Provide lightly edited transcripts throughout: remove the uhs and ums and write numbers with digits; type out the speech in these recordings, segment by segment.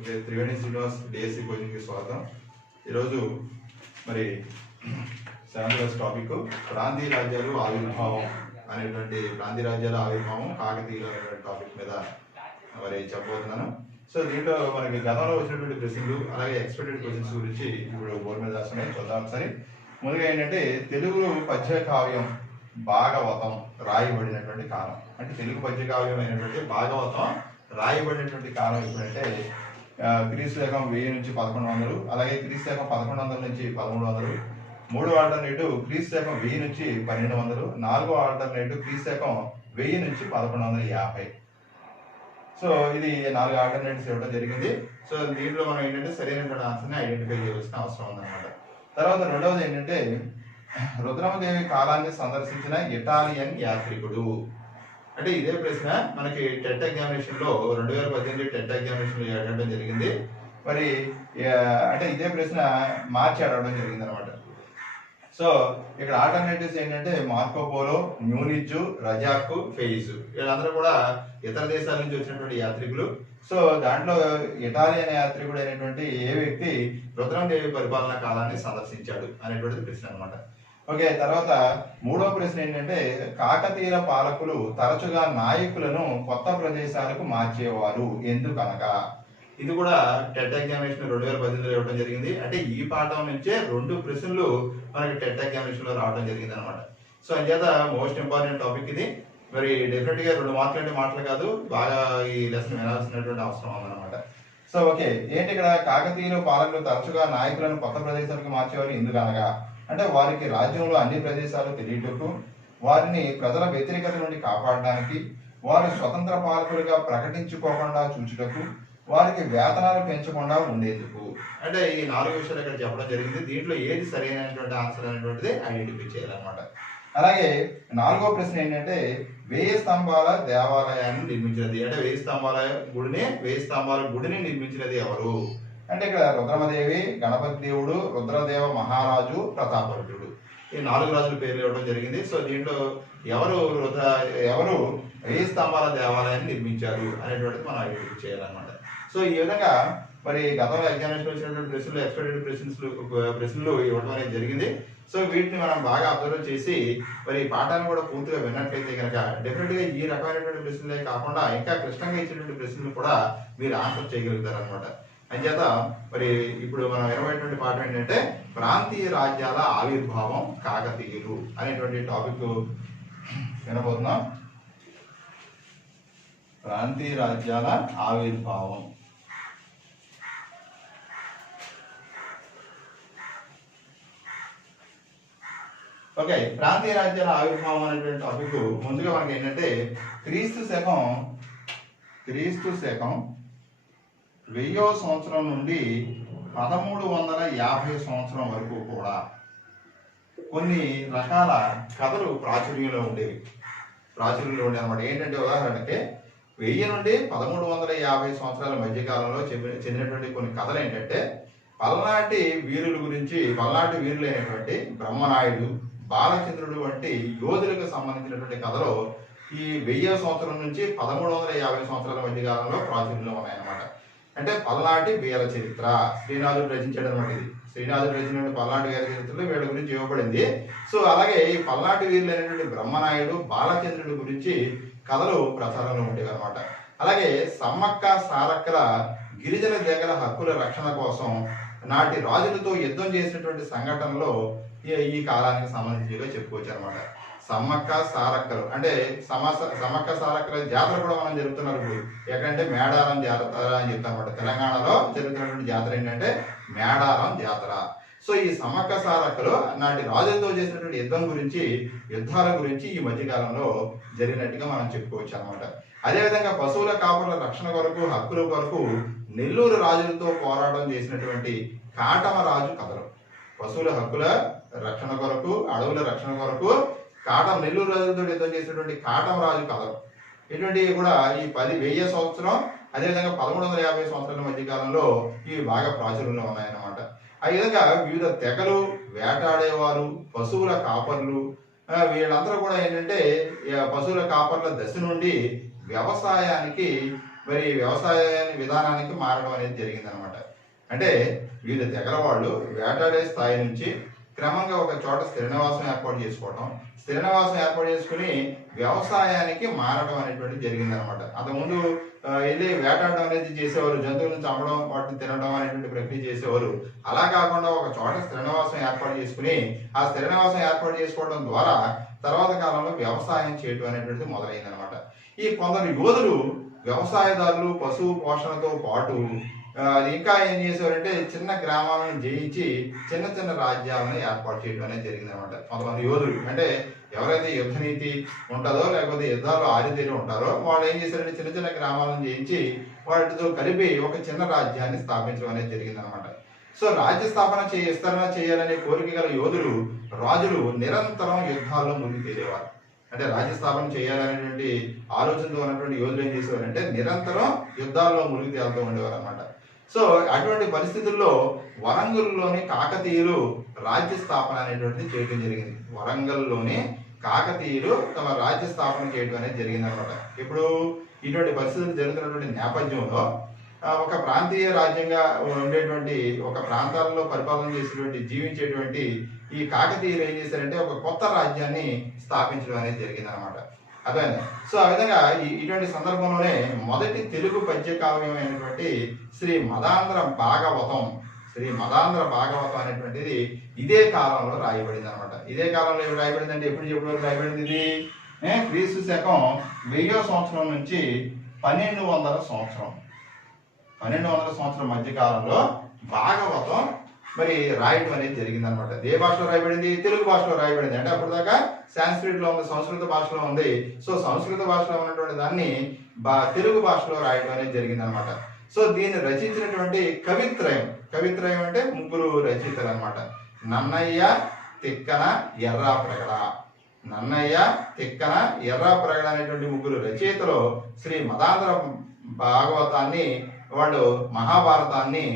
Okay, Triveni Srinivas DSC కోచింగ్కి స్వాగతం. ఈరోజు మరి 7th క్లాస్ టాపిక్ ప్రాంతీయ రాజ్యాలు ఆవిర్భావం అనేటువంటి ప్రాంతీయ రాజ్యాల ఆవిర్భావం కాకతీయులు అనేటువంటి టాపిక్ మీద మరి చెప్పబోతున్నాను. సో దీంట్లో మనకి గతంలో వచ్చినటువంటి ప్రశ్నలు అలాగే ఎక్స్పెక్టెడ్ క్వశ్చన్స్ గురించి ఇప్పుడు బోర్డు మీద రాస్తున్నాయి, చూద్దాం ఒకసారి. ముందుగా ఏంటంటే తెలుగులో పద్య కావ్యం భాగవతం రాయబడినటువంటి కాలం, అంటే తెలుగు పద్య కావ్యం అయినటువంటి భాగవతం రాయబడినటువంటి కాలం ఎప్పుడంటే క్రీస్తు శకం 1000 నుంచి 1100, అలాగే క్రీస్తు శకం 1100 నుంచి 1300, మూడో ఆల్టర్నేటివ్ క్రీస్తు శకం 1000 నుంచి 1200, నాలుగో ఆల్టర్నేటివ్ క్రీస్తు శకం 1000 నుంచి 1150. సో ఇది 4 ఆల్టర్నేటివ్స్ ఇవ్వడం జరిగింది. సో దీంట్లో మనం ఏంటంటే సరైనటువంటి ఆన్సర్ని ఐడెంటిఫై చేయాల్సిన అవసరం ఉందన్నమాట. తర్వాత రెండవది ఏంటంటే రుద్రమదేవి కాలాన్ని సందర్శించిన ఇటాలియన్ యాత్రికుడు. అంటే ఇదే ప్రశ్న మనకి టెట్ ఎగ్జామినేషన్ లో 2018 టెట్ ఎగ్జామినేషన్ లో అడగడం జరిగింది. మరి అంటే ఇదే ప్రశ్న మార్చి అడగడం జరిగింది అనమాట. సో ఇక్కడ ఆల్టర్నేటివ్స్ ఏంటంటే మార్కో పోలో, మ్యూనిచ్, రజాక్, ఫెయిజ్, వీళ్ళందరూ కూడా ఇతర దేశాల నుంచి వచ్చినటువంటి యాత్రికులు. సో దాంట్లో ఇటాలియన్ యాత్రికుడు అయినటువంటి ఏ వ్యక్తి రుద్రమదేవి పరిపాలనా కాలాన్ని సందర్శించాడు అనేటువంటిది ప్రశ్న అనమాట. ఓకే, తర్వాత మూడో ప్రశ్న ఏంటంటే కాకతీయుల పాలకులు తరచుగా నాయకులను కొత్త ప్రదేశాలకు మార్చేవారు ఎందుకనగా. ఇది కూడా టెట్ ఎగ్జామినేషన్ 2018లో ఇవ్వడం జరిగింది. అంటే ఈ పాఠం నుంచే 2 ప్రశ్నలు మనకి టెట్ ఎగ్జామినేషన్ లో రావడం జరిగింది అనమాట. సో అంచేత మోస్ట్ ఇంపార్టెంట్ టాపిక్ ఇది. మరి డెఫినెట్ గా 2 మాటలు అంటే మాటలు కాదు, బాగా ఈ లెసన్ వినాల్సినటువంటి అవసరం ఉందన్నమాట. సో ఓకే, ఏంటి ఇక్కడ కాకతీయుల పాలకులు తరచుగా నాయకులను కొత్త ప్రదేశాలకు మార్చేవారు ఎందుకనగా అంటే వారికి రాజ్యంలో అన్ని ప్రదేశాలు తెలియటకు, వారిని ప్రజల వ్యతిరేకత నుండి కాపాడడానికి, వారు స్వతంత్ర పాలకులుగా ప్రకటించుకోకుండా చూచుటకు, వారికి వేతనాలు పెంచకుండా ఉండేందుకు. అంటే ఈ 4 విషయాలు ఇక్కడ చెప్పడం జరిగింది. దీంట్లో ఏది సరైనటువంటి ఆన్సర్ అనేటువంటిది ఐడెంటిఫై చేయాలన్నమాట. అలాగే 4వ ప్రశ్న ఏంటంటే 1000 స్తంభాల దేవాలయాన్ని నిర్మించినది, అంటే 1000 స్తంభాల గుడిని నిర్మించినది ఎవరు అంటే ఇక్కడ రుద్రమదేవి, గణపతి దేవుడు, రుద్రదేవ మహారాజు, ప్రతాపరుద్రుడు, ఈ 4 రాజుల పేర్లు ఇవ్వడం జరిగింది. సో దీంట్లో ఎవరు 1000 స్తంభాల దేవాలయాన్ని నిర్మించారు అనేటువంటిది మనం ఐడెంటిఫై చేయాలన్నమాట. సో ఈ విధంగా మరి గతంలో ఎగ్జామినేషన్ వచ్చినటువంటి ప్రశ్నలు ఎక్స్పెక్టెడ్ ప్రశ్నలు ఇవ్వడం అనేది జరిగింది. సో వీటిని మనం బాగా అబ్జర్వ్ చేసి మరి పాఠాన్ని కూడా పూర్తిగా విన్నట్లయితే కనుక డెఫినెట్ గా ఈ రకమైనటువంటి ప్రశ్నలే కాకుండా ఇంకా క్లిష్టంగా ఇచ్చినటువంటి ప్రశ్నలు కూడా మీరు ఆన్సర్ చేయగలుగుతారు అనమాట. అంచేత మరి ఇప్పుడు మనం వినబోయేటువంటి పాఠం ఏంటంటే ప్రాంతీయ రాజ్యాల ఆవిర్భావం కాకతీయులు అనేటువంటి టాపిక్ వినబోతున్నాం. ప్రాంతీయ రాజ్యాల ఆవిర్భావం. ఓకే, ప్రాంతీయ రాజ్యాల ఆవిర్భావం అనేటువంటి టాపిక్ ముందుగా మనకి ఏంటంటే క్రీస్తు శకం 1000వ సంవత్సరం నుండి 1350 సంవత్సరం వరకు కూడా కొన్ని రకాల కథలు ప్రాచుర్యంలో ఉండేవి అనమాట. ఏంటంటే ఉదాహరణకి 1000 నుండి 1350 సంవత్సరాల మధ్యకాలంలో చెందినటువంటి కొన్ని కథలు ఏంటంటే పల్నాటి వీరులైనటువంటి బ్రహ్మనాయుడు, బాలచంద్రుడు వంటి యోధులకు సంబంధించినటువంటి కథలు ఈ 1000వ సంవత్సరం నుంచి 1350 సంవత్సరాల మధ్యకాలంలో ప్రాచుర్యంలో ఉన్నాయన్నమాట. అంటే పల్నాటి వీర చరిత్ర శ్రీనాథుడు రచించాడు అనమాట. ఇది శ్రీనాథుడు రచించిన పల్నాటి వీర చరిత్రలో వీళ్ళ గురించి ఇవ్వబడింది. సో అలాగే ఈ పల్నాటి వీరులు అయినటువంటి బ్రహ్మనాయుడు, బాలచంద్రుడి గురించి కథలు ప్రచారంలో ఉండేవి అనమాట. అలాగే సమ్మక్క సారక్కల గిరిజన తెగల హక్కుల రక్షణ కోసం నాటి రాజులతో యుద్ధం చేసినటువంటి సంఘటనలో ఈ కాలానికి సంబంధించిగా చెప్పుకోవచ్చు అనమాట. సమ్మక్క సారక్కలు అంటే సమ్మక్క సారక్కల జాతర కూడా మనం జరుపుతున్నారు ఇప్పుడు. ఎక్కడంటే మేడారం జాతర అని చెప్తారన్నమాట. తెలంగాణలో జరుగుతున్నటువంటి జాతర ఏంటంటే మేడారం జాతర. సో ఈ సమ్మక్క సారక్కలు నాటి రాజులతో చేసినటువంటి యుద్ధాల గురించి ఈ మధ్యకాలంలో జరిగినట్టుగా మనం చెప్పుకోవచ్చు అనమాట. అదేవిధంగా పశువుల కాపుల రక్షణ కొరకు, హక్కుల కొరకు నెల్లూరు రాజులతో పోరాటం చేసినటువంటి కాటమరాజు కథలు. పశువుల హక్కుల రక్షణ కొరకు, అడవుల రక్షణ కొరకు నెల్లూరు రాజులతో యుద్ధం చేసినటువంటి కాటమరాజు కథలు, ఇటువంటివి కూడా ఈ 1000 సంవత్సరం అదేవిధంగా 1350 సంవత్సరాల మధ్య కాలంలో ఇవి బాగా ప్రాచుర్యంలో ఉన్నాయన్నమాట. ఆ విధంగా వివిధ తెగలు, వేటాడేవారు, పశువుల కాపర్లు, వీళ్ళందరూ కూడా ఏంటంటే పశువుల కాపర్ల దశ నుండి వ్యవసాయానికి మరి వ్యవసాయ విధానానికి మారడం అనేది జరిగింది అనమాట. అంటే వివిధ తెగల వాళ్ళు వేటాడే స్థాయి నుంచి క్రమంగా ఒక చోట స్థిర నివాసం ఏర్పాటు చేసుకోవడం, స్థిర నివాసం ఏర్పాటు చేసుకుని వ్యవసాయానికి మారడం అనేటువంటి జరిగిందనమాట. అంతకుముందు వెళ్ళి వేటాడడం అనేది చేసేవారు, జంతువులను చంపడం, వాటిని తినడం అనేటువంటి ప్రక్రియ చేసేవారు. అలా కాకుండా ఒక చోట స్థిర నివాసం ఏర్పాటు చేసుకుని ఆ స్థిర నివాసం ఏర్పాటు చేసుకోవడం ద్వారా తర్వాత కాలంలో వ్యవసాయం చేయడం అనేటువంటిది మొదలైందనమాట. ఈ కొందరు యోధులు వ్యవసాయదారులు పశువు పోషణతో పాటు ఇంకా ఏం చేసేవారంటే చిన్న గ్రామాలను జయించి చిన్న చిన్న రాజ్యాలను ఏర్పాటు చేయడం అనేది జరిగింది అనమాట. కొంతమంది యోధులు అంటే ఎవరైతే యుద్ధ నీతి ఉంటుందో లేకపోతే యుద్ధాలు ఆరితేరి ఉంటారో వాళ్ళు ఏం చేశారంటే చిన్న చిన్న గ్రామాలను జయించి వాటితో కలిపి ఒక చిన్న రాజ్యాన్ని స్థాపించడం అనేది జరిగింది అనమాట. సో రాజ్య స్థాపన విస్తరణ చేయాలనే కోరిక గల యోధులు రాజులు నిరంతరం యుద్ధాల్లో మునిగి తేలేవారు. అంటే రాజ్య స్థాపన చేయాలనేటువంటి ఆలోచనతో ఉన్నటువంటి యోధులు ఏం చేసేవారంటే నిరంతరం యుద్ధాల్లో మునిగి తేలుతూ ఉండేవారు అనమాట. సో అటువంటి పరిస్థితుల్లో వరంగల్లోని కాకతీయులు రాజ్య స్థాపన అనేటువంటిది చేయడం జరిగింది. వరంగల్లోని కాకతీయులు తమ రాజ్య స్థాపన చేయడం అనేది జరిగింది అనమాట. ఇప్పుడు ఇటువంటి పరిస్థితులు జరుగుతున్నటువంటి నేపథ్యంలో ఒక ప్రాంతీయ రాజ్యంగా ఉండేటువంటి ఒక ప్రాంతాలలో పరిపాలన చేసేటువంటి జీవించేటువంటి ఈ కాకతీయులు ఏం చేశారంటే ఒక కొత్త రాజ్యాన్ని స్థాపించడం అనేది జరిగింది అనమాట. అర్థమైంది. సో ఆ విధంగా ఇటువంటి సందర్భంలోనే మొదటి తెలుగు పద్య కావ్యమైనటువంటి శ్రీ మదాంధ్ర భాగవతం అనేటువంటిది ఇదే కాలంలో రాయబడింది అనమాట. ఇదే కాలంలో ఎప్పుడు రాయబడింది అంటే ఎప్పుడు వరకు రాయబడింది? ఇది క్రీస్తు శకం 1000వ సంవత్సరం నుంచి 1200 సంవత్సరం మధ్య కాలంలో భాగవతం మరి రాయడం అనేది జరిగింది అనమాట. ఏ భాషలో రాయబడింది? తెలుగు భాషలో రాయబడింది. అంటే అప్పుడు దాకా సాంస్క్రిట్ లో ఉంది, సంస్కృత భాషలో ఉంది. సో సంస్కృత భాషలో ఉన్నటువంటి దాన్ని తెలుగు భాషలో రాయడం అనేది జరిగింది అనమాట. సో దీన్ని రచించినటువంటి కవిత్రయం అంటే ముగ్గురు రచయితలు అనమాట. నన్నయ్య, తిక్కన, ఎర్రాప్రగడ. అనేటువంటి ముగ్గురు రచయితలు శ్రీ మదాంధ్ర భాగవతాన్ని వాళ్ళు మహాభారతాన్ని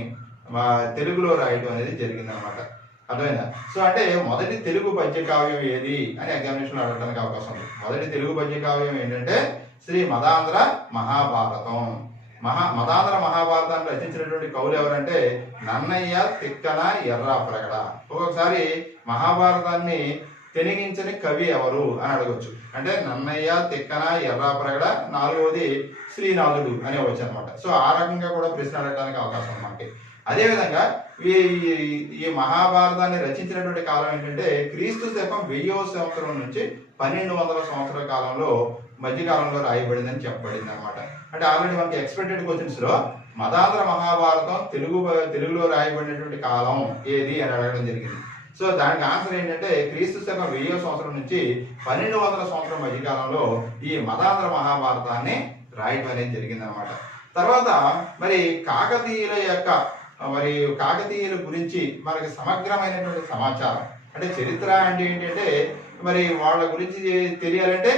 తెలుగులో రాయడం అనేది జరిగింది అనమాట. అర్థమైందా? సో అంటే మొదటి తెలుగు పద్య కావ్యం ఏది అని ఎగ్జామినేషన్ అడగడానికి అవకాశం ఉంది. మొదటి తెలుగు పద్య కావ్యం ఏంటంటే శ్రీ మదాంధ్ర మహాభారతం. మదాంధ్ర మహాభారతాన్ని రచించినటువంటి కవులు ఎవరంటే నన్నయ్య, తిక్కన, ఎర్రాప్రగడ. ఒక్కొక్కసారి మహాభారతాన్ని తెనిగించని కవి ఎవరు అని అడగొచ్చు. అంటే నన్నయ్య, తిక్కన, ఎర్రాప్రగడ, నాలుగవది శ్రీనాథుడు అనే వచ్చు అనమాట. సో ఆ రకంగా కూడా ప్రశ్న అడగడానికి అవకాశం ఉంది మనకి. అదేవిధంగా ఈ మహాభారతాన్ని రచించినటువంటి కాలం ఏంటంటే క్రీస్తు శకం 1000వ సంవత్సరం నుంచి 1200 సంవత్సరాల కాలంలో మధ్యకాలంలో రాయబడిందని చెప్పబడింది అనమాట. అంటే ఆల్రెడీ మనకి ఎక్స్పెక్టెడ్ క్వశ్చన్స్ లో మదాంధ్ర మహాభారతం తెలుగులో రాయబడినటువంటి కాలం ఏది అని అడగడం జరిగింది. సో దానికి ఆన్సర్ ఏంటంటే క్రీస్తు శకం 1000వ సంవత్సరం నుంచి 1200 సంవత్సరం మధ్యకాలంలో ఈ మదాంధ్ర మహాభారతాన్ని రాయడం అనేది జరిగింది అనమాట. తర్వాత మరి కాకతీయుల గురించి మనకి సమగ్రమైనటువంటి సమాచారం అంటే చరిత్ర అంటే ఏంటంటే మరి వాళ్ళ గురించి తెలియాలంటే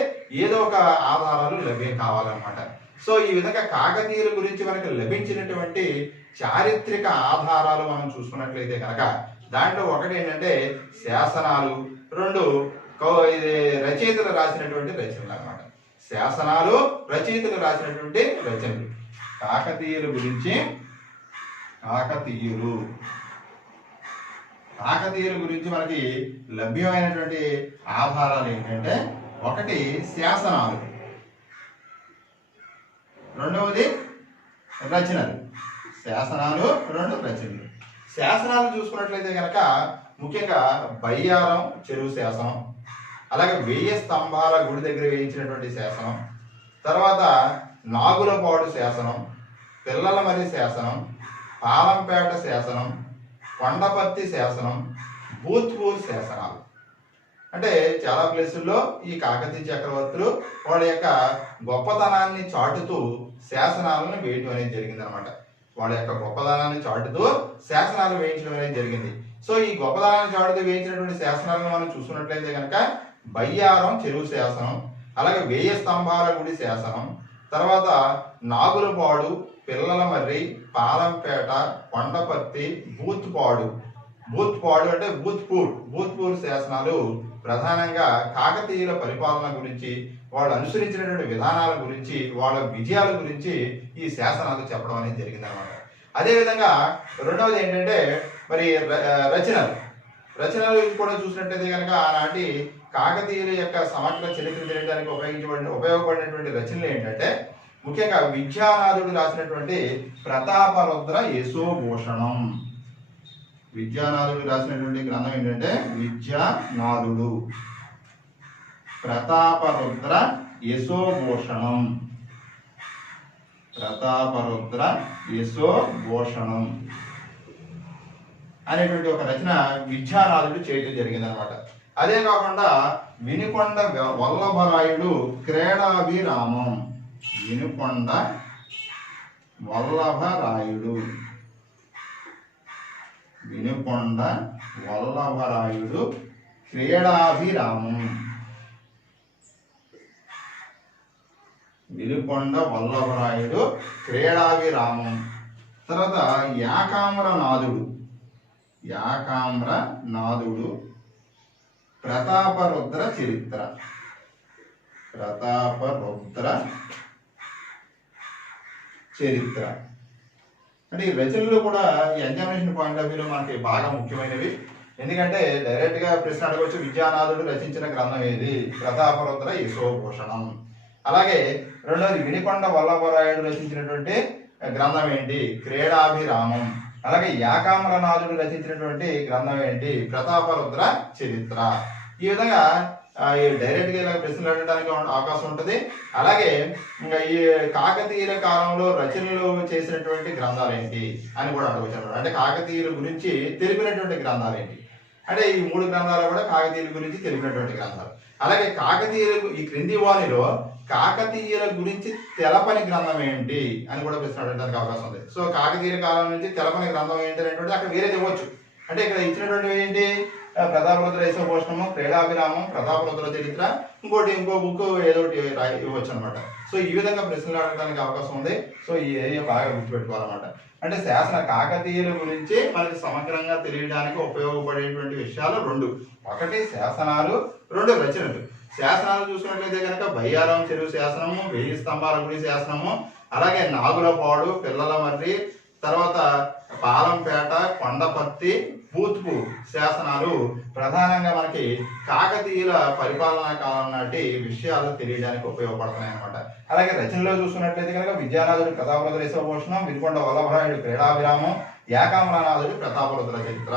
ఏదో ఒక ఆధారాలు లభ్యం కావాలన్నమాట. సో ఈ విధంగా కాకతీయుల గురించి మనకు లభించినటువంటి చారిత్రక ఆధారాలు మనం చూసుకున్నట్లయితే కనుక దాంట్లో ఒకటి ఏంటంటే శాసనాలు, రెండు రచయితలు రాసినటువంటి రచనలు అన్నమాట. శాసనాలు, రచయితలు రాసినటువంటి రచనలు. కాకతీయుల గురించి మనకి లభ్యమైనటువంటి ఆధారాలు ఏంటంటే ఒకటి శాసనాలు, రెండవది రచనలు. శాసనాలు చూసుకున్నట్లయితే కనుక ముఖ్యంగా బయ్యారం చెరువు శాసనం, అలాగే 1000 స్తంభాల గుడి దగ్గర వేయించినటువంటి శాసనం, తర్వాత నాగులపాడు శాసనం, పిల్లలమరి శాసనం, పాలంపేట శాసనం, కొండపర్తి శాసనం, భూత్పూర్ శాసనాలు. అంటే చాలా ప్లేసుల్లో ఈ కాకతీయ చక్రవర్తులు వాళ్ళ యొక్క గొప్పతనాన్ని చాటుతూ శాసనాలను వేయటం అనేది జరిగింది అనమాట. వాళ్ళ యొక్క గొప్పదనాన్ని చాటుతూ శాసనాలు వేయించడం అనేది జరిగింది. సో ఈ గొప్పదనాన్ని చాటుతూ వేయించినటువంటి శాసనాలను మనం చూసుకున్నట్లయితే కనుక బయ్యారం చెరువు శాసనం, అలాగే 1000 స్తంభాల గుడి శాసనం, తర్వాత నాగులపాడు, పిల్లలమర్రి, పాలంపేట, కొండపర్తి, భూత్పాడు అంటే భూత్పూర్ శాసనాలు ప్రధానంగా కాకతీయుల పరిపాలన గురించి, వాళ్ళు అనుసరించినటువంటి విధానాల గురించి, వాళ్ళ విజయాల గురించి ఈ శాసనాలు చెప్పడం అనేది జరిగిందనమాట. అదేవిధంగా రెండవది ఏంటంటే మరి రచనలు కూడా చూసినట్లయితే కనుక ఆనాటి కాకతీయుల యొక్క సమగ్ర చరిత్ర తెలియడానికి ఉపయోగపడినటువంటి రచనలు ఏంటంటే ముఖ్యంగా విద్యానాథుడు రాసినటువంటి ప్రతాపరుద్ర యశోభూషణం. విద్యానాథుడు రాసినటువంటి గ్రంథం ఏంటంటే విద్యానాథుడు ప్రతాపరుద్ర యశోభూషణం. ప్రతాపరుద్ర యశోభూషణం అనేటువంటి ఒక రచన విద్యానాథుడు చేయడం జరిగిందనమాట. అదే కాకుండా వినుకొండ వల్లభరాయుడు క్రీడాభిరామం. వినుకొండ వల్లభరాయుడు క్రీడాభిరామం. వినుకొండ వల్లభరాయుడు క్రీడాభిరామం. తర్వాత యాకామ్రనాథుడు ప్రతాపరుద్ర చరిత్ర. అంటే ఈ రచనలు కూడా ఈ ఎగ్జామినేషన్ పాయింట్ ఆఫ్ వ్యూలో మనకి బాగా ముఖ్యమైనవి. ఎందుకంటే డైరెక్ట్ గా ప్రశ్న అడగవచ్చు, విద్యానాథుడు రచించిన గ్రంథం ఏది? ప్రతాపరుద్ర యశోభూషణం. అలాగే రెండోది వినుకొండ వల్లభరాయుడు రచించినటువంటి గ్రంథం ఏంటి? క్రీడాభిరామం. అలాగే యాకామ్రనాథుడు రచించినటువంటి గ్రంథం ఏంటి? ప్రతాపరుద్ర చరిత్ర. ఈ విధంగా డైరెక్ట్ గా ఇలా ప్రశ్నలు అడగడానికి అవకాశం ఉంటుంది. అలాగే ఈ కాకతీయుల కాలంలో రచనలు చేసినటువంటి గ్రంథాలు ఏంటి అని కూడా అడగవచ్చు అన్నమాట. అంటే కాకతీయుల గురించి తెలిపినటువంటి గ్రంథాలు ఏంటి అంటే ఈ 3 గ్రంథాలు కూడా కాకతీయుల గురించి తెలిపినటువంటి గ్రంథాలు. అలాగే కాకతీయులు ఈ క్రింది వాణిలో కాకతీయుల గురించి తెలపని గ్రంథం ఏంటి అని కూడా ప్రశ్న అడగడానికి అవకాశం ఉంది. సో కాకతీయుల కాలం నుంచి తెలపని గ్రంథం ఏంటి అనేటువంటి అక్కడ వేరేది ఇవ్వచ్చు. అంటే ఇక్కడ ఇచ్చినటువంటి ఏంటి? ప్రతాపరుద్ర యశోభూషణము, క్రీడాభిరామం, ప్రతాపరుద్ర చరిత్ర, ఇంకో బుక్ ఏదో ఇవ్వచ్చు అనమాట. సో ఈ విధంగా ప్రశ్నలు అడగడానికి అవకాశం ఉంది. సో ఈ ఏరియా బాగా గుర్తుపెట్టుకోవాలన్నమాట. అంటే కాకతీయుల గురించి మనకి సమగ్రంగా తెలియడానికి ఉపయోగపడేటువంటి విషయాలు 2. ఒకటి శాసనాలు, 2 రచనలు. శాసనాలు చూసుకున్నట్లయితే కనుక బయ్యారం చెరువు శాసనము, 1000 స్తంభాల గుడి శాసనము, అలాగే నాగులపాడు, పిల్లల మర్రి, తర్వాత పాలంపేట, కొండపర్తి, పూత్పు శాసనాలు ప్రధానంగా మనకి కాకతీయుల పరిపాలనా కాలం నాటి విషయాలు తెలియడానికి ఉపయోగపడుతున్నాయి అనమాట. అలాగే రచనలో చూసుకున్నట్లయితే కనుక విద్యానాథుడు ప్రతాపరుద్ర యశోభూషణం, వినుకొండ వల్లభరాయుడు క్రీడాభిరామం, యాకామ్రనాథుడు ప్రతాపరుద్ర చరిత్ర.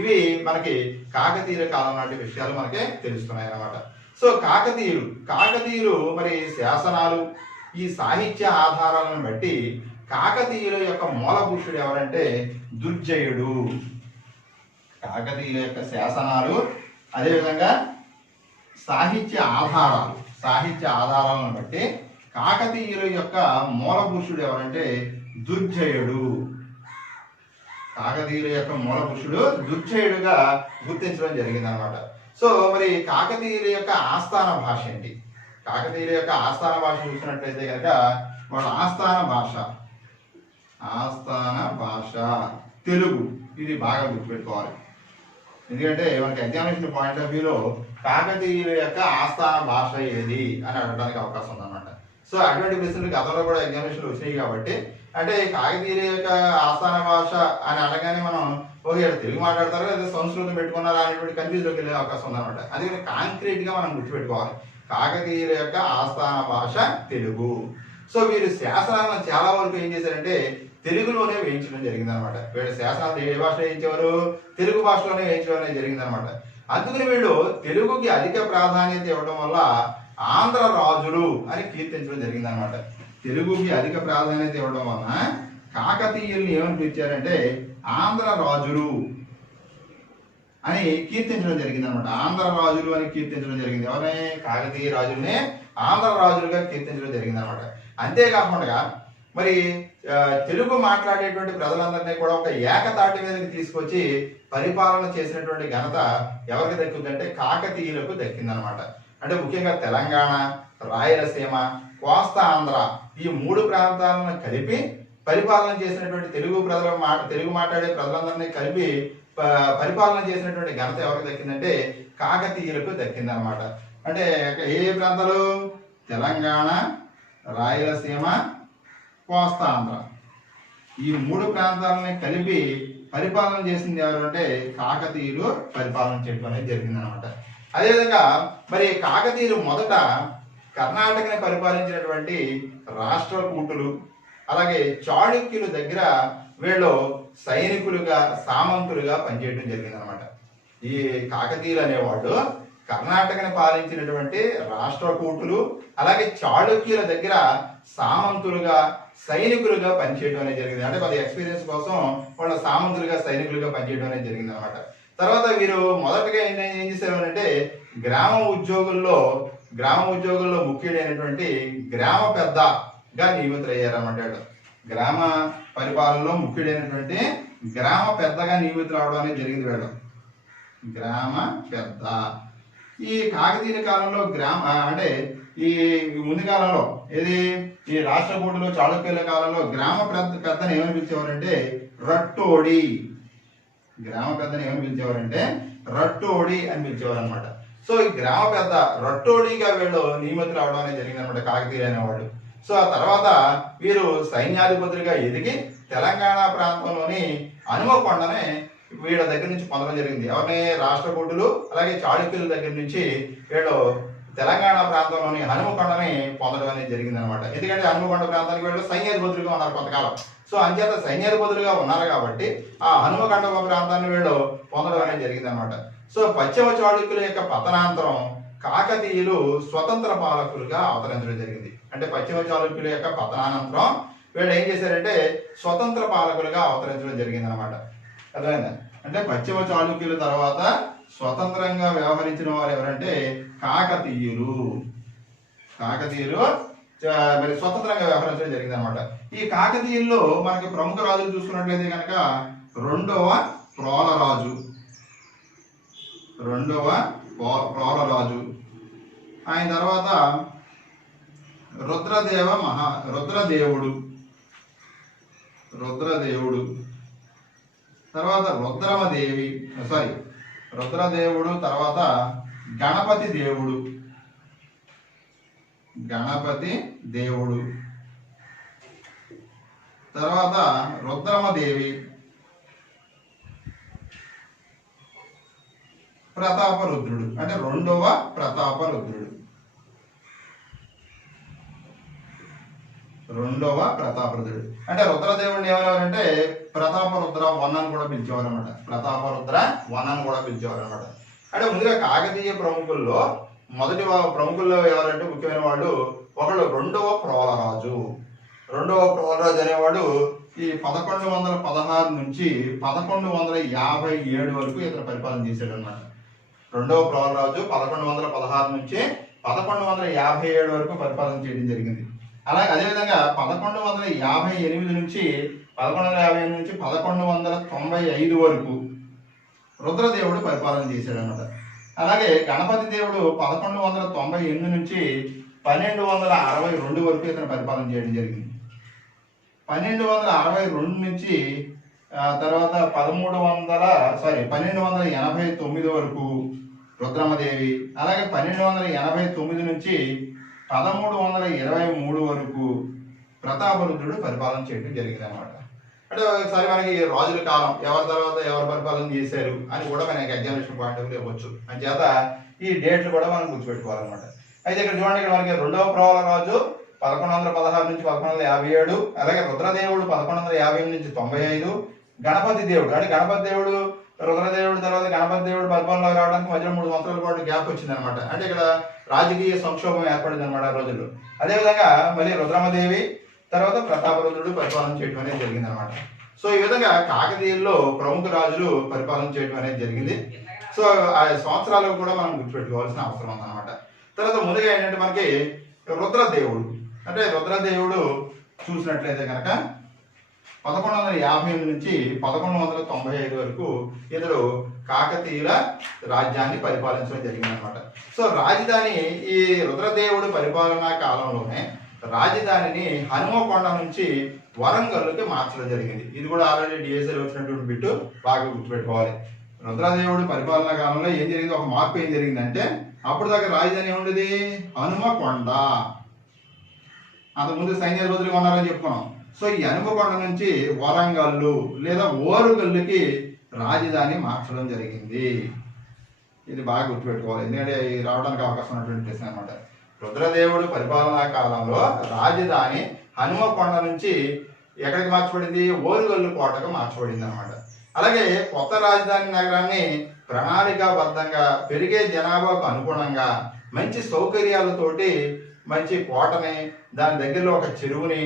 ఇవి మనకి కాకతీయుల కాలం నాటి విషయాలు మనకి తెలుస్తున్నాయి అన్నమాట. సో కాకతీయులు మరి శాసనాలు, ఈ సాహిత్య ఆధారాలను బట్టి కాకతీయుల యొక్క మూల పురుషుడు ఎవరంటే దుర్జయుడు. కాకతీయుల యొక్క శాసనాలు, అదేవిధంగా సాహిత్య ఆధారాలను బట్టి కాకతీయుల యొక్క మూల పురుషుడు ఎవరంటే దుర్జయుడు. కాకతీయుల యొక్క మూల పురుషుడు దుర్జయుడుగా గుర్తించడం జరిగింది అనమాట. సో మరి కాకతీయుల యొక్క ఆస్థాన భాష ఏంటి? కాకతీయుల యొక్క ఆస్థాన భాష చూసినట్లయితే కనుక వాళ్ళ ఆస్థాన భాష తెలుగు. ఇది బాగా గుర్తుపెట్టుకోవాలి. ఎందుకంటే మనకి ఎగ్జామినేషన్ పాయింట్ ఆఫ్ వ్యూలో కాకతీయుల యొక్క ఆస్థాన భాష ఏది అని అడగడానికి అవకాశం ఉందన్నమాట. సో అటువంటి ప్రశ్నలు గతంలో కూడా ఎగ్జామినేషన్లు వచ్చినాయి కాబట్టి అంటే కాకతీయుల యొక్క ఆస్థాన భాష అని అనగానే మనం ఓకే తెలుగు మాట్లాడతారా లేదా సంస్కృతం పెట్టుకున్నారా అనేటువంటి కన్ఫ్యూజ్లోకి వెళ్ళే అవకాశం ఉందన్నమాట. అందుకని కాంక్రీట్ గా మనం గుర్తుపెట్టుకోవాలి, కాకతీయుల యొక్క ఆస్థాన భాష తెలుగు. సో వీరు శాసనాలను చాలా వరకు ఏం చేశారంటే తెలుగులోనే వేయించడం జరిగింది అనమాట. వీళ్ళ శాసనాలు ఏ భాషలో వేయించేవారు? తెలుగు భాషలోనే వేయించడం అనేది జరిగింది అనమాట. అందుకని వీళ్ళు తెలుగుకి అధిక ప్రాధాన్యత ఇవ్వడం వల్ల ఆంధ్ర రాజులు అని కీర్తించడం జరిగింది అనమాట. తెలుగుకి అధిక ప్రాధాన్యత ఇవ్వడం వలన కాకతీయుల్ని ఏమని పిలిచారంటే ఆంధ్ర రాజులు అని కీర్తించడం జరిగింది అనమాట. ఆంధ్ర రాజులు అని కీర్తించడం జరిగింది. ఎవరిని? కాకతీయ రాజుల్ని ఆంధ్ర రాజులుగా కీర్తించడం జరిగింది అనమాట. అంతేకాకుండా మరి తెలుగు మాట్లాడేటువంటి ప్రజలందరినీ కూడా ఒక ఏకతాటి మీదకి తీసుకొచ్చి పరిపాలన చేసినటువంటి ఘనత ఎవరికి దక్కిందంటే కాకతీయులకు దక్కిందనమాట. అంటే ముఖ్యంగా తెలంగాణ, రాయలసీమ, కోస్తా ఆంధ్ర ఈ 3 ప్రాంతాలను కలిపి పరిపాలన చేసినటువంటి తెలుగు మాట్లాడే ప్రజలందరినీ కలిపి పరిపాలన చేసినటువంటి ఘనత ఎవరికి దక్కిందంటే కాకతీయులకు దక్కిందనమాట. అంటే ఏ ప్రాంతాలు? తెలంగాణ, రాయలసీమ, కోస్తాంధ్ర ఈ 3 ప్రాంతాలని కలిపి పరిపాలన చేసింది ఎవరు అంటే కాకతీయులు పరిపాలన చేయడం అనేది జరిగింది అనమాట. అదేవిధంగా మరి కాకతీయులు మొదట కర్ణాటకని పరిపాలించినటువంటి రాష్ట్రకూటులు అలాగే చాళుక్యుల దగ్గర వీళ్ళు సైనికులుగా సామంతులుగా పనిచేయడం జరిగింది అనమాట. ఈ కాకతీయులు అనేవాళ్ళు కర్ణాటకని పాలించినటువంటి రాష్ట్రకూటులు అలాగే చాళుక్యుల దగ్గర సామంతులుగా సైనికులుగా పనిచేయడం అనేది జరిగింది. అంటే కొంత ఎక్స్పీరియన్స్ కోసం వాళ్ళ సామంతులుగా సైనికులుగా పనిచేయడం అనేది జరిగింది అనమాట. తర్వాత వీరు మొదటగా ఏం చేశారు అంటే గ్రామ ఉద్యోగుల్లో ముఖ్యుడైనటువంటి గ్రామ పెద్దగా నియమితులయ్యారన్నమాట. గ్రామ పరిపాలనలో ముఖ్యుడైనటువంటి గ్రామ పెద్దగా నియమితులు అవడం అనేది జరిగింది వీళ్ళు. గ్రామ పెద్ద ఈ కాకతీయ కాలంలో అంటే ఈ ముందు కాలంలో ఈ రాష్ట్రకూటులు చాళుక్యుల కాలంలో గ్రామ పెద్దను ఏమని పిలిచేవారంటే రట్టోడి. గ్రామ పెద్దను ఏమని పిలిచేవారంటే రట్టోడి అని పిలిచేవారు అనమాట. సో ఈ గ్రామ పెద్ద రట్టోడిగా వీళ్ళు నియమితులు అవడం అనేది జరిగింది అనమాట కాకతీయులు అనేవాళ్ళు. సో ఆ తర్వాత వీరు సైన్యాధిపతులుగా ఎదిగి తెలంగాణ ప్రాంతంలోని హనుమకొండనే వీళ్ళ దగ్గర నుంచి పొందడం జరిగింది. ఎవరిని రాష్ట్రకూటులు అలాగే చాళుక్యుల దగ్గర నుంచి వీళ్ళు తెలంగాణ ప్రాంతంలోని హనుమకొండని పొందడం అనేది జరిగింది అనమాట. ఎందుకంటే హనుమకొండ ప్రాంతానికి వీళ్ళు సైన్యాధిపతులుగా ఉన్నారు కొంతకాలం. సో అంచేత సైన్యాధిపతులుగా ఉన్నారు కాబట్టి ఆ హనుమకొండ ప్రాంతాన్ని వీళ్ళు పొందడం అనేది జరిగింది అనమాట. సో పశ్చిమ చాళుక్యుల యొక్క పతనాంతరం కాకతీయులు స్వతంత్ర పాలకులుగా అవతరించడం జరిగింది. అంటే పశ్చిమ చాళుక్యుల యొక్క పతనానంతరం వీళ్ళు ఏం చేశారంటే స్వతంత్ర పాలకులుగా అవతరించడం జరిగింది అనమాట. అర్థమైందా? అంటే పశ్చిమ చాళుక్యుల తర్వాత స్వతంత్రంగా వ్యవహరించిన వారు ఎవరంటే కాకతీయులు మరి స్వతంత్రంగా వ్యవహరించడం జరిగింది అనమాట. ఈ కాకతీయుల్లో మనకి ప్రముఖ రాజులు చూసుకున్నట్లయితే కనుక రెండవ ప్రోలరాజు, ఆయన తర్వాత రుద్రదేవుడు, తర్వాత రుద్రదేవుడు, తర్వాత గణపతి దేవుడు, తర్వాత రుద్రమదేవి, ప్రతాపరుద్రుడు అంటే రెండవ ప్రతాపరుద్రుడు. అంటే రుద్రదేవుడిని ఏమనేవారంటే ప్రతాపరుద్ర వన్ అని కూడా పిలిచేవారు అనమాట. అంటే ముందుగా కాకతీయ ప్రముఖుల్లో మొదటి ప్రముఖుల్లో ఎవరంటే ముఖ్యమైన వాళ్ళు ఒకళ్ళు రెండవ ప్రోలరాజు అనేవాడు ఈ 1116 నుంచి 1157 వరకు ఇతను పరిపాలన చేశాడు అనమాట. రెండవ ప్రోలరాజు 1116 నుంచి 1157 వరకు పరిపాలన చేయడం జరిగింది. అలాగే అదేవిధంగా 1158 నుంచి 1195 వరకు రుద్రదేవుడు పరిపాలన చేశాడు అనమాట. అలాగే గణపతి దేవుడు 1198 నుంచి 1262 వరకు ఇతను పరిపాలన చేయడం జరిగింది. 1262 నుంచి తర్వాత 1289 వరకు రుద్రమదేవి, అలాగే 1289 నుంచి 1323 వరకు ప్రతాపరుద్రుడు పరిపాలన చేయడం జరిగింది అనమాట. అంటే ఒకసారి మనకి రాజుల కాలం ఎవరి తర్వాత ఎవరు పరిపాలన చేశారు అని కూడా మనకి ఎగ్జామినేషన్ పాయింట్ ఆఫ్ వ్యూ ఇవ్వచ్చు. అని చేత ఈ డేట్లు కూడా మనం గుర్తుపెట్టుకోవాలన్నమాట. అయితే ఇక్కడ చూడండి, ఇక్కడ మనకి రెండవ ప్రోలరాజు 1116 నుంచి 1157, అలాగే రుద్రదేవుడు 1158 నుంచి 95, గణపతి దేవుడు అంటే రుద్రదేవుడు తర్వాత గణపతి దేవుడు పరిపాలనలోకి రావడానికి మధ్యలో 3 సంవత్సరాల పాటు గ్యాప్ వచ్చింది అనమాట. అంటే ఇక్కడ రాజకీయ సంక్షోభం ఏర్పడింది అనమాట ఆ రోజుల్లో. అదేవిధంగా మళ్ళీ రుద్రమదేవి తర్వాత ప్రతాపరుద్రుడు పరిపాలన చేయడం అనేది జరిగింది అనమాట. సో ఈ విధంగా కాకతీయుల్లో ప్రముఖ రాజులు పరిపాలన చేయడం అనేది జరిగింది. సో ఆ సంవత్సరాలు కూడా మనం గుర్తుపెట్టుకోవాల్సిన అవసరం ఉందన్నమాట. తర్వాత ముందుగా ఏంటంటే మనకి రుద్రదేవుడు చూసినట్లయితే కనుక 1158 నుంచి 1195 వరకు ఇతడు కాకతీయుల రాజ్యాన్ని పరిపాలించడం జరిగిందనమాట. సో రాజధాని ఈ రుద్రదేవుడు పరిపాలనా కాలంలోనే రాజధానిని హనుమకొండ నుంచి వరంగల్కి మార్చడం జరిగింది. ఇది కూడా ఆల్రెడీ డిఎస్ఎల్ వచ్చినటువంటి బిట్టు బాగా గుర్తుపెట్టుకోవాలి. రుద్రదేవుడు పరిపాలనా కాలంలో ఏం జరిగింది, ఒక మార్పు ఏం జరిగిందంటే అప్పుడు దాకా రాజధాని ఏముండేది హనుమకొండ. అంతకుముందు సైన్యాధిపతులుగా ఉన్నారని చెప్పుకున్నాం. సో ఈ హనుమకొండ నుంచి వరంగల్లు లేదా ఓరుగల్లుకి రాజధాని మార్చడం జరిగింది. ఇది బాగా గుర్తుపెట్టుకోవాలి, ఎందుకంటే రావడానికి అవకాశం ఉన్నటువంటి ప్రశ్న అనమాట. రుద్రదేవుడు పరిపాలనా కాలంలో రాజధాని హనుమకొండ నుంచి ఎక్కడికి మార్చబడింది? ఓరుగల్లు కోటకు మార్చబడింది అనమాట. అలాగే కొత్త రాజధాని నగరాన్ని ప్రణాళికాబద్ధంగా పెరిగే జనాభాకు అనుగుణంగా మంచి సౌకర్యాలతోటి మంచి కోటని, దాని దగ్గరలో ఒక చెరువుని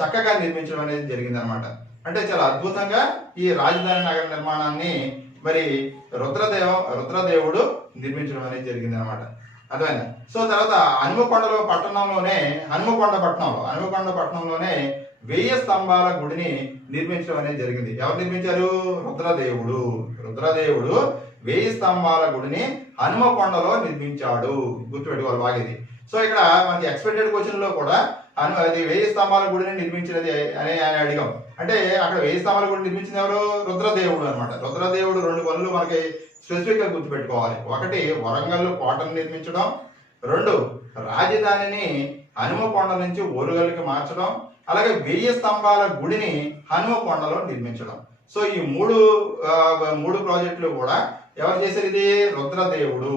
చక్కగా నిర్మించడం అనేది జరిగిందనమాట. అంటే చాలా అద్భుతంగా ఈ రాజధాని నగర నిర్మాణాన్ని మరి రుద్రదేవుడు నిర్మించడం అనేది జరిగింది అనమాట. అర్థమైందా? సో తర్వాత హనుమకొండ పట్టణంలోనే 1000 స్తంభాల గుడిని నిర్మించడం అనేది జరిగింది. ఎవరు నిర్మించారు? రుద్రదేవుడు 1000 స్తంభాల గుడిని హనుమకొండలో నిర్మించాడు. గుర్తుపెట్టుకోవాలి బాగా ఇది. సో ఇక్కడ మనకి ఎక్స్పెక్టెడ్ క్వశ్చన్ లో కూడా అది 1000 స్తంభాల గుడిని నిర్మించినది అని అడిగాం. అంటే అక్కడ 1000 స్తంభాల గుడి నిర్మించింది ఎవరు? రుద్రదేవుడు అనమాట. రుద్రదేవుడు 2 పనులు మనకి స్పెసిఫిక్ గా గుర్తుపెట్టుకోవాలి. ఒకటి వరంగల్లు కోటను నిర్మించడం, 2 రాజధానిని హనుమకొండ నుంచి ఓరుగల్లుకి మార్చడం, అలాగే 1000 స్తంభాల గుడిని హనుమకొండలో నిర్మించడం. సో ఈ మూడు ప్రాజెక్టులు కూడా ఎవరు చేశారు? ఇది రుద్రదేవుడు.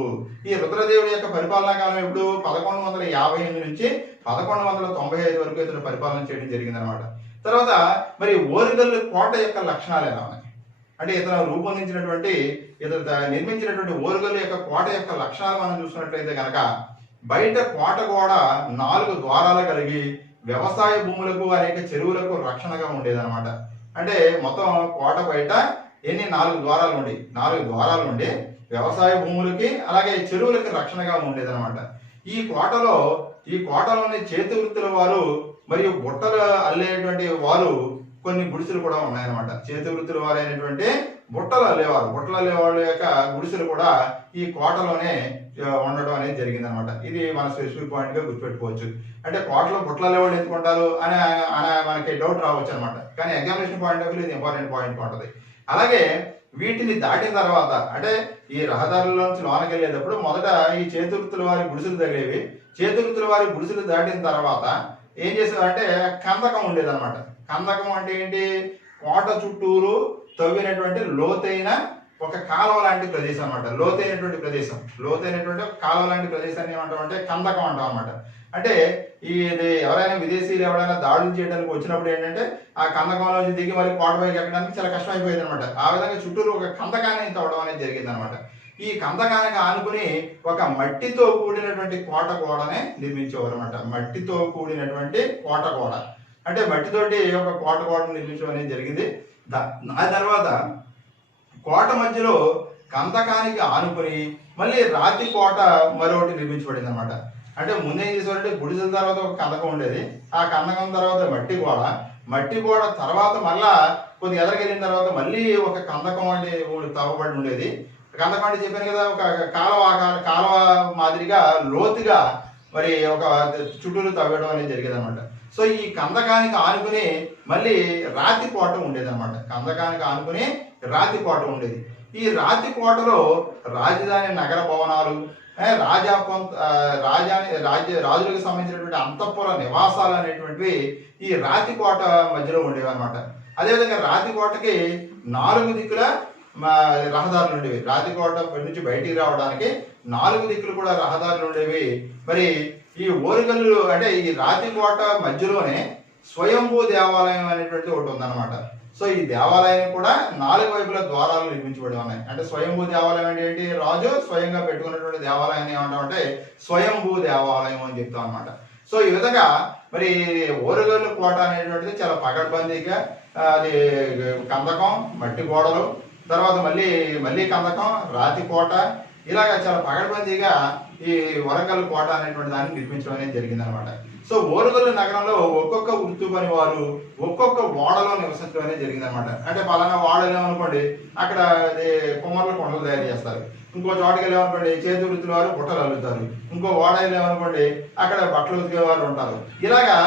ఈ రుద్రదేవుడి యొక్క పరిపాలనా కాలం ఎప్పుడు? 1158 నుంచి 1195 వరకు ఇతను పరిపాలన చేయడం జరిగింది అనమాట. తర్వాత మరి ఓరుగల్లు కోట యొక్క లక్షణాలు ఎలా ఉన్నాయి అంటే, ఇతను నిర్మించినటువంటి ఓరుగల్లు యొక్క కోట యొక్క లక్షణాలు మనం చూసుకున్నట్లయితే కనుక, బయట కోట గోడ 4 ద్వారాలు కలిగి వ్యవసాయ భూములకు అనేక చెరువులకు రక్షణగా ఉండేదన్నమాట. అంటే మొత్తం కోట బయట 4 ద్వారాలు ఉండి వ్యవసాయ భూములకి అలాగే చెరువులకి రక్షణగా ఉండేదన్నమాట. ఈ కోటలోని చేతి వృత్తుల వారు మరియు బుట్టలు అల్లేటువంటి వారు కొన్ని గుడిసెలు కూడా ఉన్నాయన్నమాట. చేతి వృత్తుల వారు అయినటువంటి బుట్టలు అల్లేవాళ్ళ యొక్క గుడిసెలు కూడా ఈ కోటలోనే ఉండడం అనేది జరిగింది అనమాట. ఇది మన స్పెసిఫిక్ పాయింట్ గా గుర్తుపెట్టుకోవచ్చు. అంటే కోటలో బుట్టలు అల్లేవాళ్ళు ఎందుకుంటారు అని మనకి డౌట్ రావచ్చు అనమాట. కానీ ఎగ్జామినేషన్ పాయింట్ ఆఫ్ వ్యూ ఇది ఇంపార్టెంట్ పాయింట్ ఉంటుంది. అలాగే వీటిని దాటిన తర్వాత అంటే ఈ రహదారుల్లోంచి లోనకి వెళ్ళేటప్పుడు మొదట ఈ చేతి వృత్తుల వారి గుడిసెలు తగిలేవి. చేతి వృత్తుల వారి గుడిసెలు దాటిన తర్వాత ఏం చేసేవారంటే కందకం ఉండేదన్నమాట. కందకం అంటే ఏంటి? కోట చుట్టూరు తవ్వినటువంటి లోతైన ఒక కాలువ లాంటి ప్రదేశం అనమాట. లోతైనటువంటి ఒక కాలువ లాంటి ప్రదేశాన్ని ఏమంటామంటే కందకం అంటాం అనమాట. అంటే ఇది ఎవరైనా విదేశీయులు ఎవరైనా దాడులు చేయడానికి వచ్చినప్పుడు ఏంటంటే ఆ కందకంలో దిగి మరి కోట పైకి ఎక్కడానికి చాలా కష్టం అయిపోయింది అనమాట. ఆ విధంగా చుట్టూరు ఒక కందకాన్ని తవ్వడం అనేది జరిగింది అనమాట. ఈ కందకానికి ఆనుకుని ఒక మట్టితో కూడినటువంటి కోట గోడనే నిర్మించేవారు అనమాట. మట్టితో కూడినటువంటి కోట గోడ అంటే మట్టితోటి ఒక కోట గోడను నిర్మించడం అనేది జరిగింది. ఆ తర్వాత కోట మధ్యలో కందకానికి ఆనుకుని మళ్ళీ రాతి కోట మరొకటి నిర్మించబడింది అనమాట. అంటే ముందేం చేసేవారంటే గుడిసెల తర్వాత ఒక కందకం ఉండేది. ఆ కందకం తర్వాత మట్టి గోడ తర్వాత మళ్ళా కొద్ది ఎదరికెళ్ళిన తర్వాత మళ్ళీ ఒక కందకం అంటే తవ్వబడి ఉండేది. కందకం అంటే చెప్పాను కదా, ఒక కాలువ మాదిరిగా లోతుగా మరి ఒక చుట్టూరు తవ్వడం అనేది జరిగేది అనమాట. సో ఈ కందకానికి ఆనుకుని మళ్ళీ రాతి కోట ఉండేది అనమాట. ఉండేది. ఈ రాతి కోటలో రాజధాని నగర భవనాలు, రాజులకు సంబంధించినటువంటి అంతఃపుర నివాసాలు అనేటువంటివి ఈ రాతి కోట మధ్యలో ఉండేవి అనమాట. అదేవిధంగా రాతి కోటకి 4 దిక్కుల రహదారులు ఉండేవి. రాతి కోట నుంచి బయటికి రావడానికి 4 దిక్కులు కూడా రహదారులు ఉండేవి. మరి ఈ ఓరుగల్లు అంటే ఈ రాతి కోట మధ్యలోనే స్వయంభూ దేవాలయం అనేటువంటి ఒకటి ఉందన్నమాట. సో ఈ దేవాలయం కూడా 4 వైపుల ద్వారాలు నిర్మించబడి ఉన్నాయి. అంటే స్వయంభూ దేవాలయం అంటే ఏంటి? రాజు స్వయంగా పెట్టుకున్నటువంటి దేవాలయాన్ని ఏమంటామంటే స్వయంభూ దేవాలయం అని చెప్తాం అనమాట. సో ఈ విధంగా మరి ఓరుగల్లు కోట అనేటువంటిది చాలా పకడ్బందీగా అది కందకం, మట్టి గోడలు, తర్వాత మళ్ళీ కందకం, రాతి కోట, ఇలాగా చాలా పకడ్బందీగా ఈ వరంగల్ కోట అనేటువంటి దాన్ని నిర్మించడం అనేది జరిగింది అనమాట. సో ఓరుగల్లు నగరంలో ఒక్కొక్క వృత్తి పని వారు ఒక్కొక్క ఓడలో నివసించడం అనేది జరిగింది అనమాట. అంటే పలానా వాడలో అనుకోండి అక్కడ కుమ్మర్లు కొండలు తయారు చేస్తారు. ఇంకో చోటకి వెళ్ళామనుకోండి చేతి వృత్తుల వారు బుట్టలు అల్లుతారు. ఇంకో వాడ వెళ్ళామనుకోండి అక్కడ బట్టలు ఉతికే వారు ఉంటారు. ఇలాగా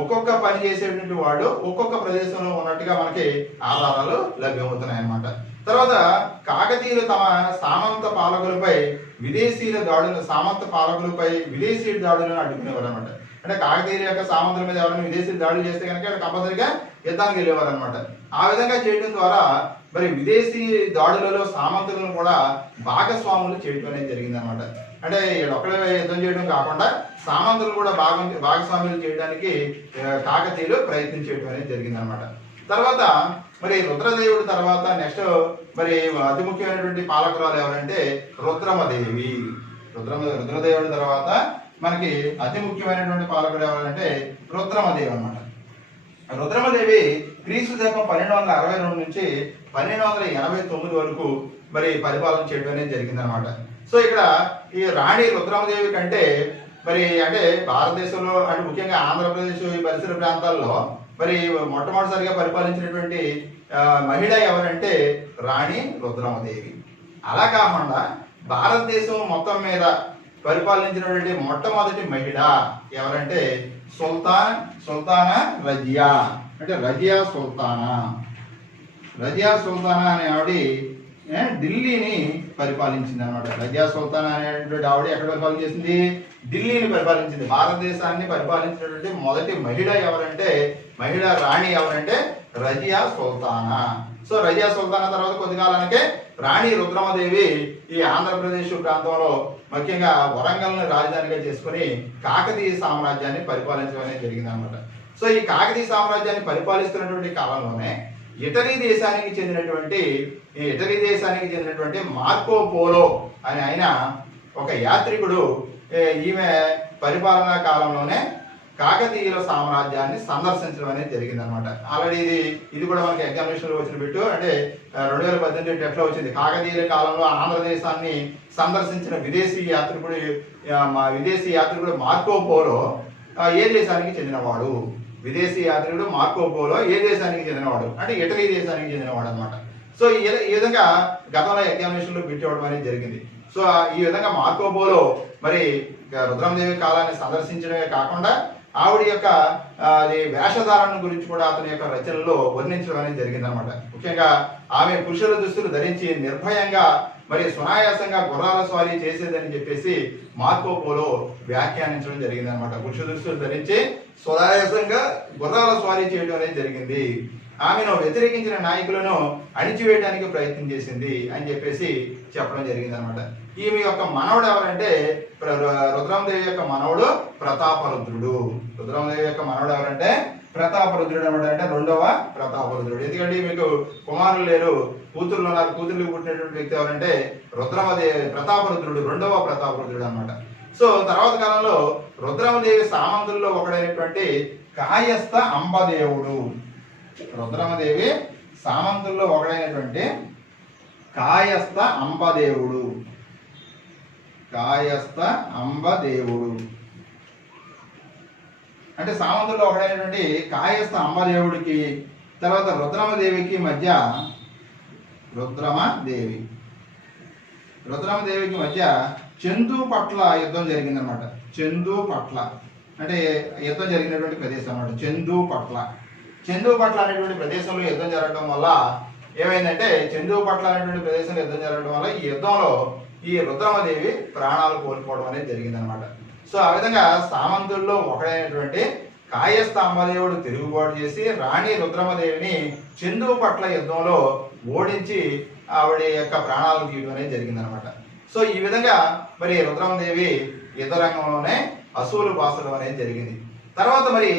ఒక్కొక్క పని చేసేటువంటి వాడు ఒక్కొక్క ప్రదేశంలో ఉన్నట్టుగా మనకి ఆధారాలు లభ్యమవుతున్నాయి అనమాట. తర్వాత కాకతీయులు తమ సామంత పాలకులపై సామంత పాలకులపై విదేశీ దాడులను అడ్డుకునేవారు అనమాట. అంటే కాకతీయుల యొక్క సామంతుల మీద ఎవరైనా విదేశీ దాడులు చేస్తే కనుక కంపల్సరిగా యుద్ధానికి వెళ్ళేవారు అనమాట. ఆ విధంగా చేయడం ద్వారా మరి విదేశీ దాడులలో సామంతులను కూడా భాగస్వాములు చేయడం అనేది జరిగింది అనమాట. అంటే ఒక్కడే యుద్ధం చేయడం కాకుండా సామంతులు కూడా భాగస్వాములు చేయడానికి కాకతీయులు ప్రయత్నం చేయడం అనేది జరిగింది అనమాట. తర్వాత మరి రుద్రదేవుడు తర్వాత నెక్స్ట్ మరి అతి ముఖ్యమైనటువంటి పాలకురాలు ఎవరంటే రుద్రమదేవి. రుద్రదేవుడి తర్వాత మనకి అతి ముఖ్యమైనటువంటి పాలకుడు ఎవరంటే రుద్రమదేవి అన్నమాట. రుద్రమదేవి క్రీస్తు శకం 1262 నుంచి 1289 వరకు మరి పరిపాలన చేయడం అనేది జరిగింది అనమాట. సో ఇక్కడ ఈ రాణి రుద్రమదేవి కంటే మరి అంటే భారతదేశంలో అంటే ముఖ్యంగా ఆంధ్రప్రదేశ్ ఈ పరిసర ప్రాంతాల్లో మరి మొట్టమొదటిసారిగా పరిపాలించినటువంటి మహిళ ఎవరంటే రాణి రుద్రమదేవి. అలా కాకుండా భారతదేశం మొత్తం మీద పరిపాలించినటువంటి మొట్టమొదటి మహిళ ఎవరంటే సుల్తానా రజియా. అంటే రజియా సుల్తానా అనే ఆవిడ ఢిల్లీని పరిపాలించింది అనమాట. రజియా సుల్తానా అనేటువంటి ఆవిడ ఎక్కడ పరిపాలన చేసింది? ఢిల్లీని పరిపాలించింది. భారతదేశాన్ని పరిపాలించినటువంటి మొదటి మహిళ ఎవరంటే మహిళా రాణి ఎవరంటే రజియా సుల్తానా. సో రజియా సుల్తానా తర్వాత కొద్ది కాలానికే రాణి రుద్రమదేవి ఈ ఆంధ్రప్రదేశ్ ప్రాంతంలో ముఖ్యంగా వరంగల్ని రాజధానిగా చేసుకుని కాకతీయ సామ్రాజ్యాన్ని పరిపాలించడం అనేది జరిగింది అనమాట. సో ఈ కాకతీయ సామ్రాజ్యాన్ని పరిపాలిస్తున్నటువంటి కాలంలోనే ఇటలీ దేశానికి చెందినటువంటి మార్కో పోలో అని ఆయన ఒక యాత్రికుడు ఈమె పరిపాలనా కాలంలోనే కాకతీయుల సామ్రాజ్యాన్ని సందర్శించడం అనేది జరిగింది అనమాట. ఆల్రెడీ ఇది కూడా మనకి ఎగ్జామినేషన్ లో వచ్చిన బిట్టు. అంటే 2018 ఎట్లా వచ్చింది, కాకతీయుల కాలంలో ఆంధ్రదేశాన్ని సందర్శించిన విదేశీ యాత్రికుడు మార్కో పోలో ఏ దేశానికి చెందినవాడు? విదేశీ యాత్రికుడు మార్కో పోలో ఏ దేశానికి చెందినవాడు అంటే ఇటలీ దేశానికి చెందినవాడు అనమాట. సో ఈ విధంగా గతంలో ఎగ్జామినేషన్ లో బిట్ ఇవ్వడం అనేది జరిగింది. సో ఈ విధంగా మార్కో పోలో మరి రుద్రమదేవి కాలాన్ని సందర్శించడమే కాకుండా ఆవిడ యొక్క వేషధారణ గురించి కూడా అతని యొక్క రచనలో వర్ణించడం అనేది జరిగింది అనమాట. ముఖ్యంగా ఆమె పురుషుల దుస్తులు ధరించి నిర్భయంగా మరి సునాయాసంగా గుర్రాల స్వారీ చేసేదని చెప్పేసి మార్కో పోలో వ్యాఖ్యానించడం జరిగింది అనమాట. పురుష దుస్తులు ధరించి సునాయాసంగా గుర్రాల స్వారీ చేయడం అనేది జరిగింది. ఆమెను వ్యతిరేకించిన నాయకులను అణిచివేయడానికి ప్రయత్నం చేసింది అని చెప్పేసి చెప్పడం జరిగింది అనమాట. ఈమె యొక్క మనవడు ఎవరంటే రుద్రమదేవి యొక్క మనవడు ప్రతాపరుద్రుడు. రుద్రమదేవి యొక్క మనవడు ఎవరంటే ప్రతాపరుద్రుడు అనమాట. అంటే రెండవ ప్రతాపరుద్రుడు. ఎందుకంటే మీకు కుమారులు లేరు, కూతుర్లు ఉన్నారు. కూతుర్లు పుట్టినటువంటి వ్యక్తి ఎవరంటే ప్రతాపరుద్రుడు, రెండవ ప్రతాపరుద్రుడు అనమాట. సో తర్వాత కాలంలో రుద్రమదేవి సామంతుల్లో ఒకడైనటువంటి కాయస్థ అంబదేవుడు. రుద్రమదేవి సామంతుల్లో ఒకడైనటువంటి కాయస్థ అంబదేవుడు అంటే సామంతుల్లో ఒకడైనటువంటి కాయస్థ అంబదేవుడికి తర్వాత రుద్రమదేవికి మధ్య చందుపట్ల యుద్ధం జరిగిందనమాట. చందుపట్ల అంటే యుద్ధం జరిగినటువంటి ప్రదేశం అన్నమాట. చందుపట్ల అనేటువంటి ప్రదేశంలో యుద్ధం జరగడం వల్ల ఏమైందంటే చందుపట్ల అనేటువంటి ప్రదేశంలో యుద్ధం జరగడం వల్ల ఈ యుద్ధంలో ఈ రుద్రమదేవి ప్రాణాలు కోల్పోవడం అనేది జరిగిందనమాట. సో ఆ విధంగా సామంతుల్లో ఒకడైనటువంటి కాయస్థ అంబదేవుడు తిరుగుబాటు చేసి రాణి రుద్రమదేవిని చందుపట్ల యుద్ధంలో ఓడించి ఆవిడ యొక్క ప్రాణాలను తీయడం అనేది జరిగిందనమాట. సో ఈ విధంగా మరి రుద్రమదేవి యుద్ధ రంగంలోనే అసూలు బాసడం అనేది జరిగింది. తర్వాత మరి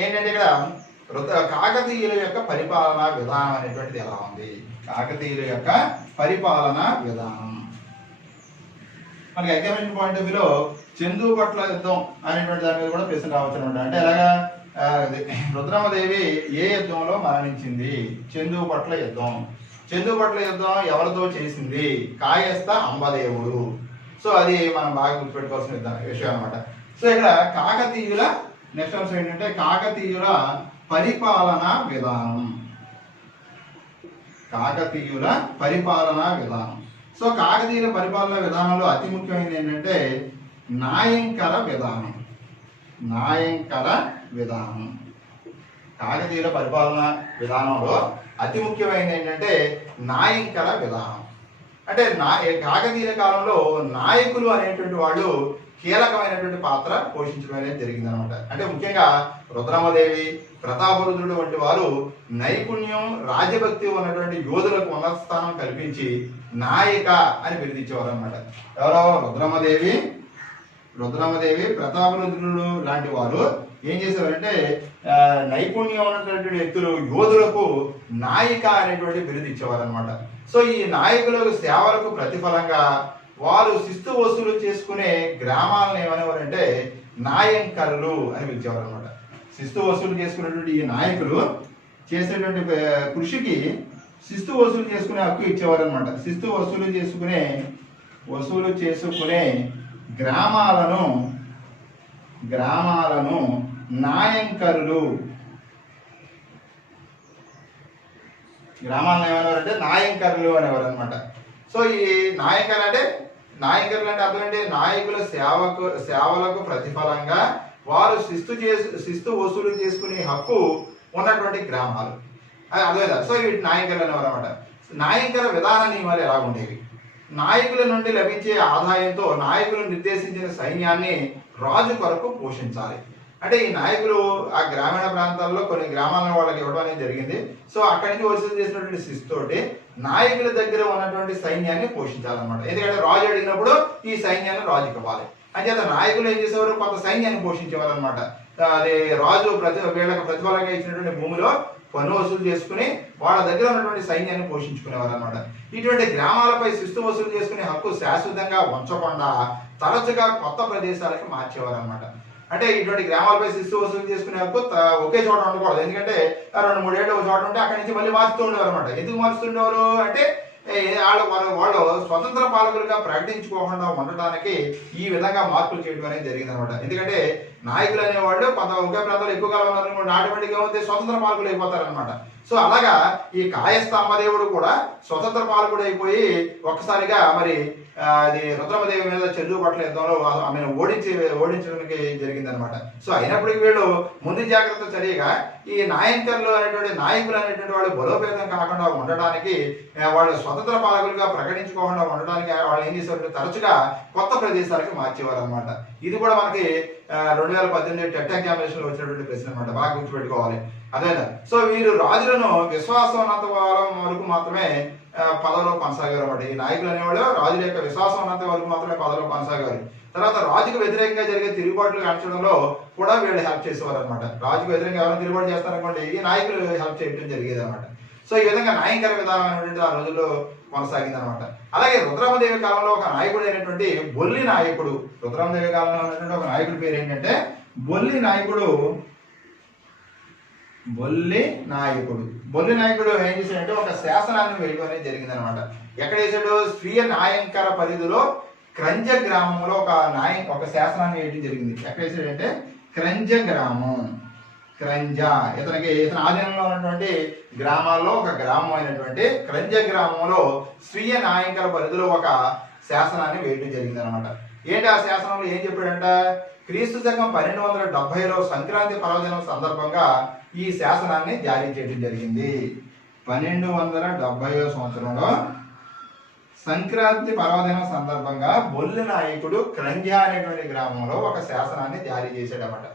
ఏంటంటే ఇక్కడ కాకతీయుల యొక్క పరిపాలనా విధానం అనేటువంటిది ఎలా ఉంది? కాకతీయుల యొక్క పరిపాలనా విధానం మనకి ఎగ్జామినేషన్ పాయింట్ ఆఫ్ వ్యూలో చందుపట్ల యుద్ధం అనేటువంటి దాని మీద కూడా ప్రశ్న రావచ్చు అనమాట. అంటే ఎలాగా రుద్రమదేవి ఏ యుద్ధంలో మరణించింది? చందుపట్ల యుద్ధం ఎవరితో చేసింది? కాయస్థ అంబదేవుడు. సో అది మనం బాగా గుర్తుపెట్టుకోవాల్సిన విషయం అనమాట. సో ఇక్కడ కాకతీయుల నెక్స్ట్ అంశం ఏంటంటే కాకతీయుల పరిపాలనా విధానం. సో కాకతీయుల పరిపాలనా విధానంలో అతి ముఖ్యమైనది ఏంటంటే నాయంకర విధానం. కాకతీయుల పరిపాలన విధానంలో అతి ముఖ్యమైనది ఏంటంటే నాయంకర విధానం. అంటే కాకతీయుల కాలంలో నాయకులు అనేటువంటి వాళ్ళు కీలకమైనటువంటి పాత్ర పోషించడం అనేది జరిగింది అనమాట. అంటే ముఖ్యంగా రుద్రమదేవి, ప్రతాపరుద్రుడు వంటి వారు నైపుణ్యం, రాజభక్తి ఉన్నటువంటి యోధులకు ఉన్నత స్థానం కల్పించి నాయక అని పిలిపించేవారు అనమాట. ఎవరో రుద్రమదేవి, ప్రతాపరుద్రుడు లాంటి వారు ఏం చేసేవారంటే నైపుణ్యం ఉన్నటువంటి వ్యక్తులు, యోధులకు నాయిక అనేటువంటి బిరుదు ఇచ్చేవారు అనమాట. సో ఈ నాయకులకు సేవలకు ప్రతిఫలంగా వారు శిస్తు వసూలు చేసుకునే గ్రామాలను ఏమనేవారంటే నాయంకరులు అని పిలిచేవారు అనమాట. శిస్తు వసూలు చేసుకునేటువంటి ఈ నాయకులు చేసేటువంటి కృషికి శిస్తు వసూలు చేసుకునే హక్కు ఇచ్చేవారు అనమాట. శిస్తు వసూలు చేసుకునే గ్రామాలను నాయంకరులు, గ్రామాలను ఏమనేవారంటే నాయంకరులు అనేవారు అనమాట. సో ఈ నాయకులు అంటే అర్థం ఏంటి? నాయకుల సేవలకు ప్రతిఫలంగా వారు శిస్తు వసూలు చేసుకునే హక్కు ఉన్నటువంటి గ్రామాలు, అది అర్థమైందా? సో వీటి నాయకులు అనేవారు అనమాట. నాయకుల విధాన నియమాలు ఎలా ఉండేవి? నాయకుల నుండి లభించే ఆదాయంతో నాయకులు నిర్దేశించిన సైన్యాన్ని రాజు కొరకు పోషించాలి. అంటే ఈ నాయకులు ఆ గ్రామీణ ప్రాంతాల్లో కొన్ని గ్రామాలను వాళ్ళకి ఇవ్వడం అనేది జరిగింది. సో అక్కడి నుంచి వసూలు చేసినటువంటి శిస్తుతోటి నాయకుల దగ్గర ఉన్నటువంటి సైన్యాన్ని పోషించాలన్నమాట. ఎందుకంటే రాజు అడిగినప్పుడు ఈ సైన్యాన్ని రాజుకి ఇవ్వాలి. అంచేత నాయకులు ఏం చేసేవారు? కొంత సైన్యాన్ని పోషించేవారు అనమాట. అది రాజు వీళ్ళకి ప్రతిఫలంగా ఇచ్చినటువంటి భూమిలో పన్ను వసూలు చేసుకుని వాళ్ళ దగ్గర ఉన్నటువంటి సైన్యాన్ని పోషించుకునేవారు అనమాట. ఇటువంటి గ్రామాలపై శిస్తు వసూలు చేసుకునే హక్కు శాశ్వతంగా ఉంచకుండా తరచుగా కొత్త ప్రదేశాలకి మార్చేవారు అనమాట. అంటే ఇటువంటి గ్రామాలపై శిస్తు వసూలు చేసుకునే హక్కు ఒకే చోట ఉండకూడదు. ఎందుకంటే 2-3 ఏళ్ళు ఒక చోట ఉంటే అక్కడి నుంచి మళ్ళీ మారుస్తూ ఉండేవారు అనమాట. ఎందుకు మారుస్తుండేవారు అంటే వాళ్ళు స్వతంత్ర పాలకులుగా ప్రకటించుకోకుండా ఉండటానికి ఈ విధంగా మార్పులు చేయడం అనేది జరిగింది అనమాట. ఎందుకంటే నాయకులు అనేవాళ్ళు ఒకే ప్రాంతంలో ఎక్కువ కాలం ఉన్నారనుకోండి, ఆటోమేటిక్గా ఏమైతే స్వతంత్ర పాలకులు అయిపోతారనమాట. సో అలాగా ఈ కాయస్థామదేవుడు కూడా స్వతంత్ర పాలకుడు అయిపోయి ఒక్కసారిగా మరి అది రుద్రమదేవి మీద చెల్లుబాట్ల యుద్ధంలో ఆమెను ఓడించడానికి జరిగిందనమాట. సో అయినప్పటికీ వీళ్ళు ముందు జాగ్రత్త చర్యగా ఈ నాయకులు అనేటువంటి వాళ్ళు బలోపేతం కాకుండా ఉండటానికి, వాళ్ళు స్వతంత్ర పాలకులుగా ప్రకటించుకోకుండా ఉండడానికి వాళ్ళు ఏం చేసేవారు? తరచుగా కొత్త ప్రదేశాలకు మార్చేవారు అనమాట. ఇది కూడా మనకి 2018 టెట్ ఎగ్జామినేషన్ లో వచ్చినటువంటి ప్రశ్న అనమాట. బాగా గుర్తుపెట్టుకోవాలి. అదేనా? సో వీరు రాజులను విశ్వాసం ఉన్నంత వరకు మాత్రమే పదవిలో కొనసాగారు అనమాట. ఈ నాయకులు అనేవాళ్ళు రాజుల యొక్క విశ్వాసం ఉన్నంత వరకు మాత్రమే పదవిలో కొనసాగారు. తర్వాత రాజుకు వ్యతిరేకంగా జరిగే తిరుగుబాట్లు అణచడంలో కూడా వీళ్ళు హెల్ప్ చేసేవారు అనమాట. రాజుకు వ్యతిరేకంగా ఎవరైనా తిరుగుబాటు చేస్తారనుకోండి, ఈ నాయకులు హెల్ప్ చేయడం జరిగేది అనమాట. సో ఈ విధంగా నాయకర విధానం అనేటువంటి ఆ రోజుల్లో కొనసాగింది అనమాట. అలాగే రుద్రమదేవి కాలంలో ఒక నాయకుడు అయినటువంటి బొల్లి నాయకుడు, రుద్రమదేవి కాలంలో ఉన్నటువంటి ఒక నాయకుడి పేరు ఏంటంటే బొల్లి నాయకుడు. బొల్లి నాయకుడు ఏం చేశాడంటే ఒక శాసనాన్ని వేయడం అనేది జరిగింది అనమాట. ఎక్కడ వేసాడు? స్వీయ నాయంకర పరిధిలో క్రంజ గ్రామంలో ఒక శాసనాన్ని వేయడం జరిగింది. ఎక్కడ వేసాడంటే క్రంజ గ్రామం. ఇతని ఆధీనంలో ఉన్నటువంటి గ్రామాల్లో ఒక గ్రామం అయినటువంటి క్రంజ గ్రామంలో స్వీయ నాయంకర పరిధిలో ఒక శాసనాన్ని వేయడం జరిగింది అనమాట. ఏంటి ఆ శాసనంలో ఏం చెప్పాడంట? క్రీస్తు శకం 1270లో సంక్రాంతి పర్వదినం సందర్భంగా ఈ శాసనాన్ని జారీ చేయడం జరిగింది. 1270 సంవత్సరంలో సంక్రాంతి పర్వదినం సందర్భంగా బొల్లి నాయకుడు క్రంజ అనేటువంటి గ్రామంలో ఒక శాసనాన్ని జారీ చేశాడన్నమాట.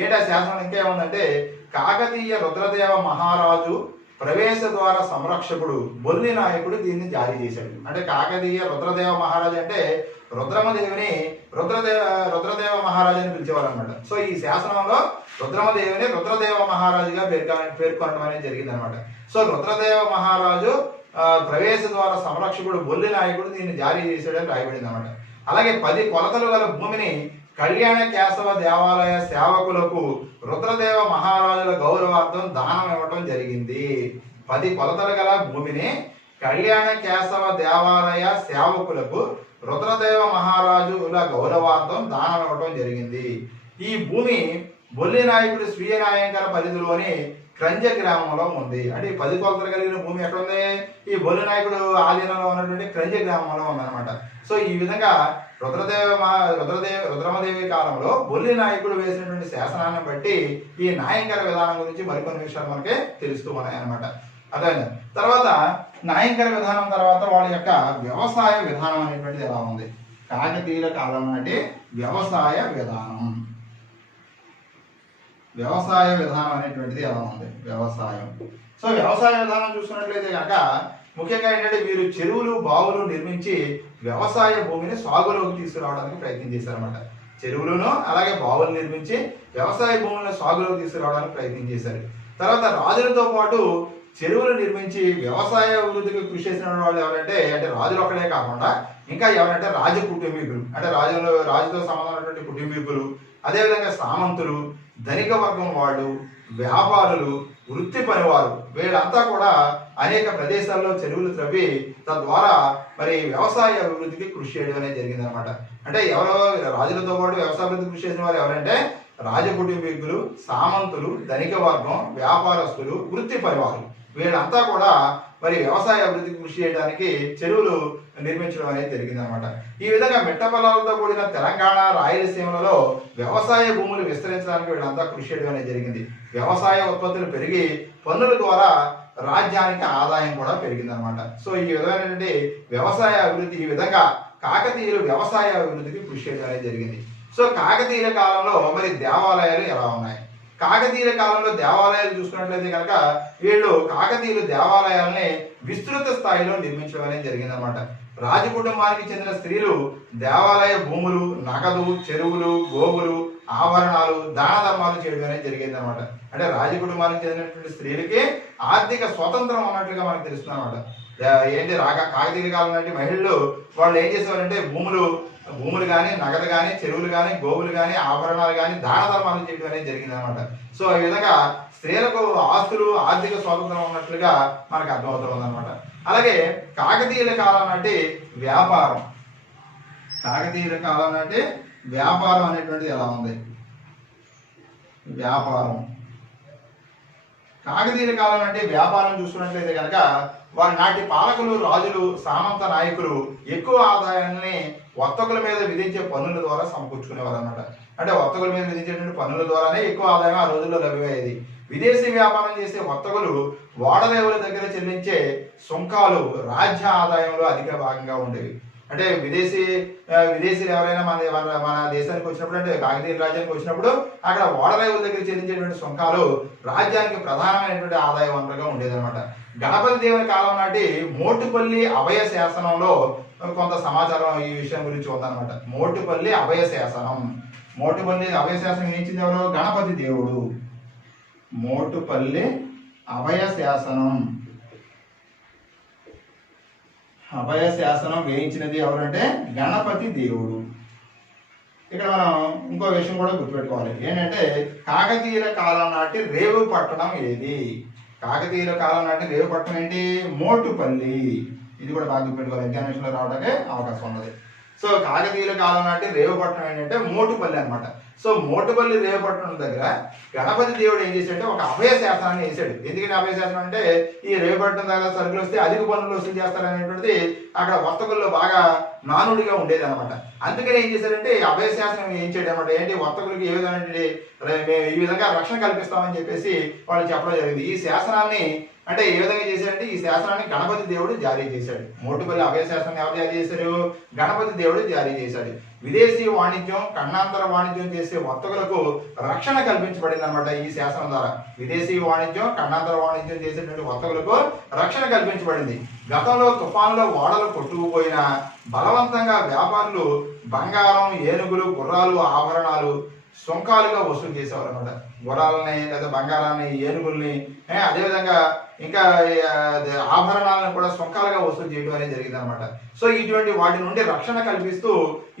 ఏంటి ఆ శాసనం? ఇంకేముందంటే కాకతీయ రుద్రదేవ మహారాజు ప్రవేశ ద్వార సంరక్షకుడు బొల్లి నాయకుడు దీన్ని జారీ చేశాడు. అంటే కాకతీయ రుద్రదేవ మహారాజు అంటే రుద్రమదేవిని రుద్రదేవ మహారాజు అని పిలిచేవారు అనమాట. సో ఈ శాసనంలో రుద్రమదేవిని రుద్రదేవ మహారాజుగా పేర్కొనడం అనేది జరిగింది అనమాట. సో రుద్రదేవ మహారాజు ప్రవేశ ద్వార సంరక్షకుడు బొల్లి నాయకుడు దీన్ని జారీ చేశాడని రాయబడింది అనమాట. అలాగే 10 కొలతలు గల భూమిని కళ్యాణ కేశవ దేవాలయ సేవకులకు రుద్రదేవ మహారాజుల గౌరవార్థం దానం ఇవ్వటం జరిగింది. 10 కొలతలు గల భూమిని కళ్యాణ కేశవ దేవాలయ సేవకులకు రుద్రదేవ మహారాజుల గౌరవార్థం దానం ఇవ్వటం జరిగింది. ఈ భూమి బొల్లి నాయకుడు స్వీయ నాయంకర పరిధిలోని క్రంజ గ్రామంలో ఉంది. అంటే ఈ 10 కొలతలు కలిగిన భూమి ఎక్కడ ఉంది? ఈ బొల్లి నాయకుడు ఆధీనంలో ఉన్నటువంటి క్రంజ గ్రామంలో ఉందన్నమాట. సో ఈ విధంగా రుద్రమదేవి కాలంలో బొల్లి నాయకుడు వేసినటువంటి శాసనాన్ని బట్టి ఈ నాయంకర విధానం గురించి మరికొన్ని విషయాలు మనకి తెలుస్తూ ఉన్నాయి అనమాట. అదే తర్వాత నాయంకర విధానం తర్వాత వాళ్ళ యొక్క వ్యవసాయ విధానం అనేటువంటిది ఎలా ఉంది? కాకతీయుల కాలం నాటి వ్యవసాయ విధానం అనేటువంటిది ఎలా ఉంది? సో వ్యవసాయ విధానం చూసుకున్నట్లయితే కనుక ముఖ్యంగా ఏంటంటే వీరు చెరువులు బావులు నిర్మించి వ్యవసాయ భూమిని సాగులోకి తీసుకురావడానికి ప్రయత్నం చేశారన్నమాట. చెరువులను అలాగే బావులు నిర్మించి వ్యవసాయ భూములను సాగులోకి తీసుకురావడానికి ప్రయత్నం చేశారు. తర్వాత రాజులతో పాటు చెరువులు నిర్మించి వ్యవసాయ అభివృద్ధికి కృషి చేసిన వాళ్ళు ఎవరంటే రాజులు ఒక్కడే కాకుండా ఇంకా ఎవరంటే రాజ కుటుంబీకులు, అంటే రాజుతో సంబంధమైనటువంటి కుటుంబీకులు, అదేవిధంగా సామంతులు, ధనిక వర్గం వాళ్ళు, వ్యాపారులు, వృత్తి పనివారు, వీళ్ళంతా కూడా అనేక ప్రదేశాల్లో చెరువులు త్రవ్వి తద్వారా మరి వ్యవసాయ అభివృద్ధికి కృషి చేయడం అనేది జరిగింది అనమాట. అంటే ఎవరో రాజులతో పాటు వ్యవసాయ అభివృద్ధి కృషి చేసిన వారు ఎవరంటే రాజ కుటుంబీకులు, సామంతులు, ధనిక వర్గం, వ్యాపారస్తులు, వృత్తి పనివారు, వీళ్ళంతా కూడా మరి వ్యవసాయ అభివృద్ధికి కృషి చేయడానికి చెరువులు నిర్మించడం అనేది జరిగింది అనమాట. ఈ విధంగా మిట్ట పొలాలతో కూడిన తెలంగాణ, రాయలసీమలలో వ్యవసాయ భూములు విస్తరించడానికి వీళ్ళంతా కృషి చేయడం అనేది జరిగింది. వ్యవసాయ ఉత్పత్తులు పెరిగి పన్నుల ద్వారా రాజ్యానికి ఆదాయం కూడా పెరిగింది అనమాట. సో ఈ విధమైనటువంటి వ్యవసాయ అభివృద్ధి, ఈ విధంగా కాకతీయులు వ్యవసాయ అభివృద్ధికి కృషి చేయడం అనేది జరిగింది. సో కాకతీయుల కాలంలో మరి దేవాలయాలు ఎలా ఉన్నాయి? కాకతీయుల కాలంలో దేవాలయాలు చూసుకున్నట్లయితే కనుక వీళ్ళు కాకతీయులు దేవాలయాలని విస్తృత స్థాయిలో నిర్మించడం అనేది జరిగింది అనమాట. రాజకుటుంబానికి చెందిన స్త్రీలు దేవాలయ భూములు, నగదు, చెరువులు, గోవులు, ఆభరణాలు, దాన ధర్మాలు చేయడం అనేది జరిగింది అనమాట. అంటే రాజకుటుంబానికి చెందినటువంటి స్త్రీలకి ఆర్థిక స్వతంత్రం ఉన్నట్లుగా మనకు తెలుస్తుంది అనమాట. ఏంటి కాకతీయుల కాలం నాటి మహిళలు వాళ్ళు ఏం చేసేవారంటే భూములు కానీ, నగదు కానీ, చెరువులు కానీ, గోవులు కానీ, ఆభరణాలు కానీ దాన ధర్మాలు చేయడం అనేది జరిగింది అనమాట. సో ఈ విధంగా స్త్రీలకు ఆస్తులు, ఆర్థిక స్వాతంత్రం ఉన్నట్లుగా మనకు అర్థమవుతుంది అనమాట. అలాగే కాకతీయుల కాలం నాటి వ్యాపారం అనేటువంటిది ఎలా ఉంది? కాకతీయుల కాలం నాటి వ్యాపారం చూసుకున్నట్లయితే కనుక వారి నాటి పాలకులు, రాజులు, సామంత నాయకులు ఎక్కువ ఆదాయాన్ని వర్తకుల మీద విధించే పన్నుల ద్వారా సమకూర్చుకునేవారు అనమాట. అంటే వర్తకుల మీద విధించేటువంటి పన్నుల ద్వారానే ఎక్కువ ఆదాయం ఆ రోజుల్లో లభ్యమయ్యేది. విదేశీ వ్యాపారం చేసే వర్తకులు ఓడరేవుల దగ్గర చెల్లించే సుంకాలు రాజ్య ఆదాయంలో అధిక భాగంగా ఉండేవి. అంటే విదేశీయులు ఎవరైనా మన దేశానికి వచ్చినప్పుడు, అంటే కాకతీయ రాజ్యానికి వచ్చినప్పుడు అక్కడ ఓడరేవుల దగ్గర చెల్లించేటువంటి సుంకాలు రాజ్యానికి ప్రధానమైనటువంటి ఆదాయ వనరుగా ఉండేదన్నమాట. గణపతి దేవుని కాలం నాటి మోటుపల్లి అభయ శాసనంలో కొంత సమాచారం ఈ విషయం గురించి ఉందన్నమాట. మోటుపల్లి అభయ శాసనం ఇచ్చింది ఎవరు? గణపతి దేవుడు. మోటుపల్లి అభయ శాసనం వేయించినది ఎవరంటే గణపతి దేవుడు. ఇక్కడ మనం ఇంకో విషయం కూడా గుర్తుపెట్టుకోవాలి. ఏంటంటే కాకతీయుల కాలం నాటి రేవు పట్టణం ఏది? కాకతీయుల కాలం నాటి రేవు పట్టణం ఏంటి? మోటుపల్లి. ఇది కూడా బాగా గుర్తుపెట్టుకోవాలి, ఎగ్జామినేషన్లో రావడానికి అవకాశం ఉన్నది. సో కాకతీయుల కాలం నాటి రేవుపట్నం ఏంటంటే మోటుపల్లి అనమాట. సో మోటుపల్లి రేవుపట్నం దగ్గర గణపతి దేవుడు ఏం చేశాడంటే ఒక అభయ శాసనాన్ని వేసాడు. ఎందుకంటే అభయ శాసనం అంటే ఈ రేవుపట్నం దగ్గర సరుకులు వస్తే అధిక పన్నులు వసూలు చేస్తారనేటువంటిది అక్కడ వర్తకుల్లో బాగా నానుడిగా ఉండేది అనమాట. అందుకని ఏం చేశారంటే అభయ శాసనం ఏం చేయడం అనమాట. ఏంటి వర్తకులకి ఈ విధంగా రక్షణ కల్పిస్తామని చెప్పేసి వాళ్ళు చెప్పడం జరిగింది. ఈ శాసనాన్ని అంటే ఏ విధంగా చేశాడంటే ఈ శాసనాన్ని గణపతి దేవుడు జారీ చేశాడు. మోటుపల్లి అభయ శాసనాన్ని ఎవరు జారీ చేశారు? గణపతి దేవుడు జారీ చేశాడు. విదేశీ వాణిజ్యం, ఖండాంతర వాణిజ్యం చేసే వర్తకులకు రక్షణ కల్పించబడింది అనమాట ఈ శాసనం ద్వారా. విదేశీ వాణిజ్యం, ఖండాంతర వాణిజ్యం చేసేటువంటి వర్తకులకు రక్షణ కల్పించబడింది. గతంలో తుఫాన్లో ఓడలు కొట్టుకుపోయినా బలవంతంగా వ్యాపారులు బంగారం, ఏనుగులు, గుర్రాలు, ఆభరణాలు సుంకాలుగా వసూలు చేసేవారు అనమాట. గుర్రాలని లేదా బంగారాన్ని, ఏనుగుల్ని, అదేవిధంగా ఇంకా ఆభరణాలను కూడా సుంకాలుగా వసూలు చేయడం అనేది జరిగింది అనమాట. సో ఇటువంటి వాటి నుండి రక్షణ కల్పిస్తూ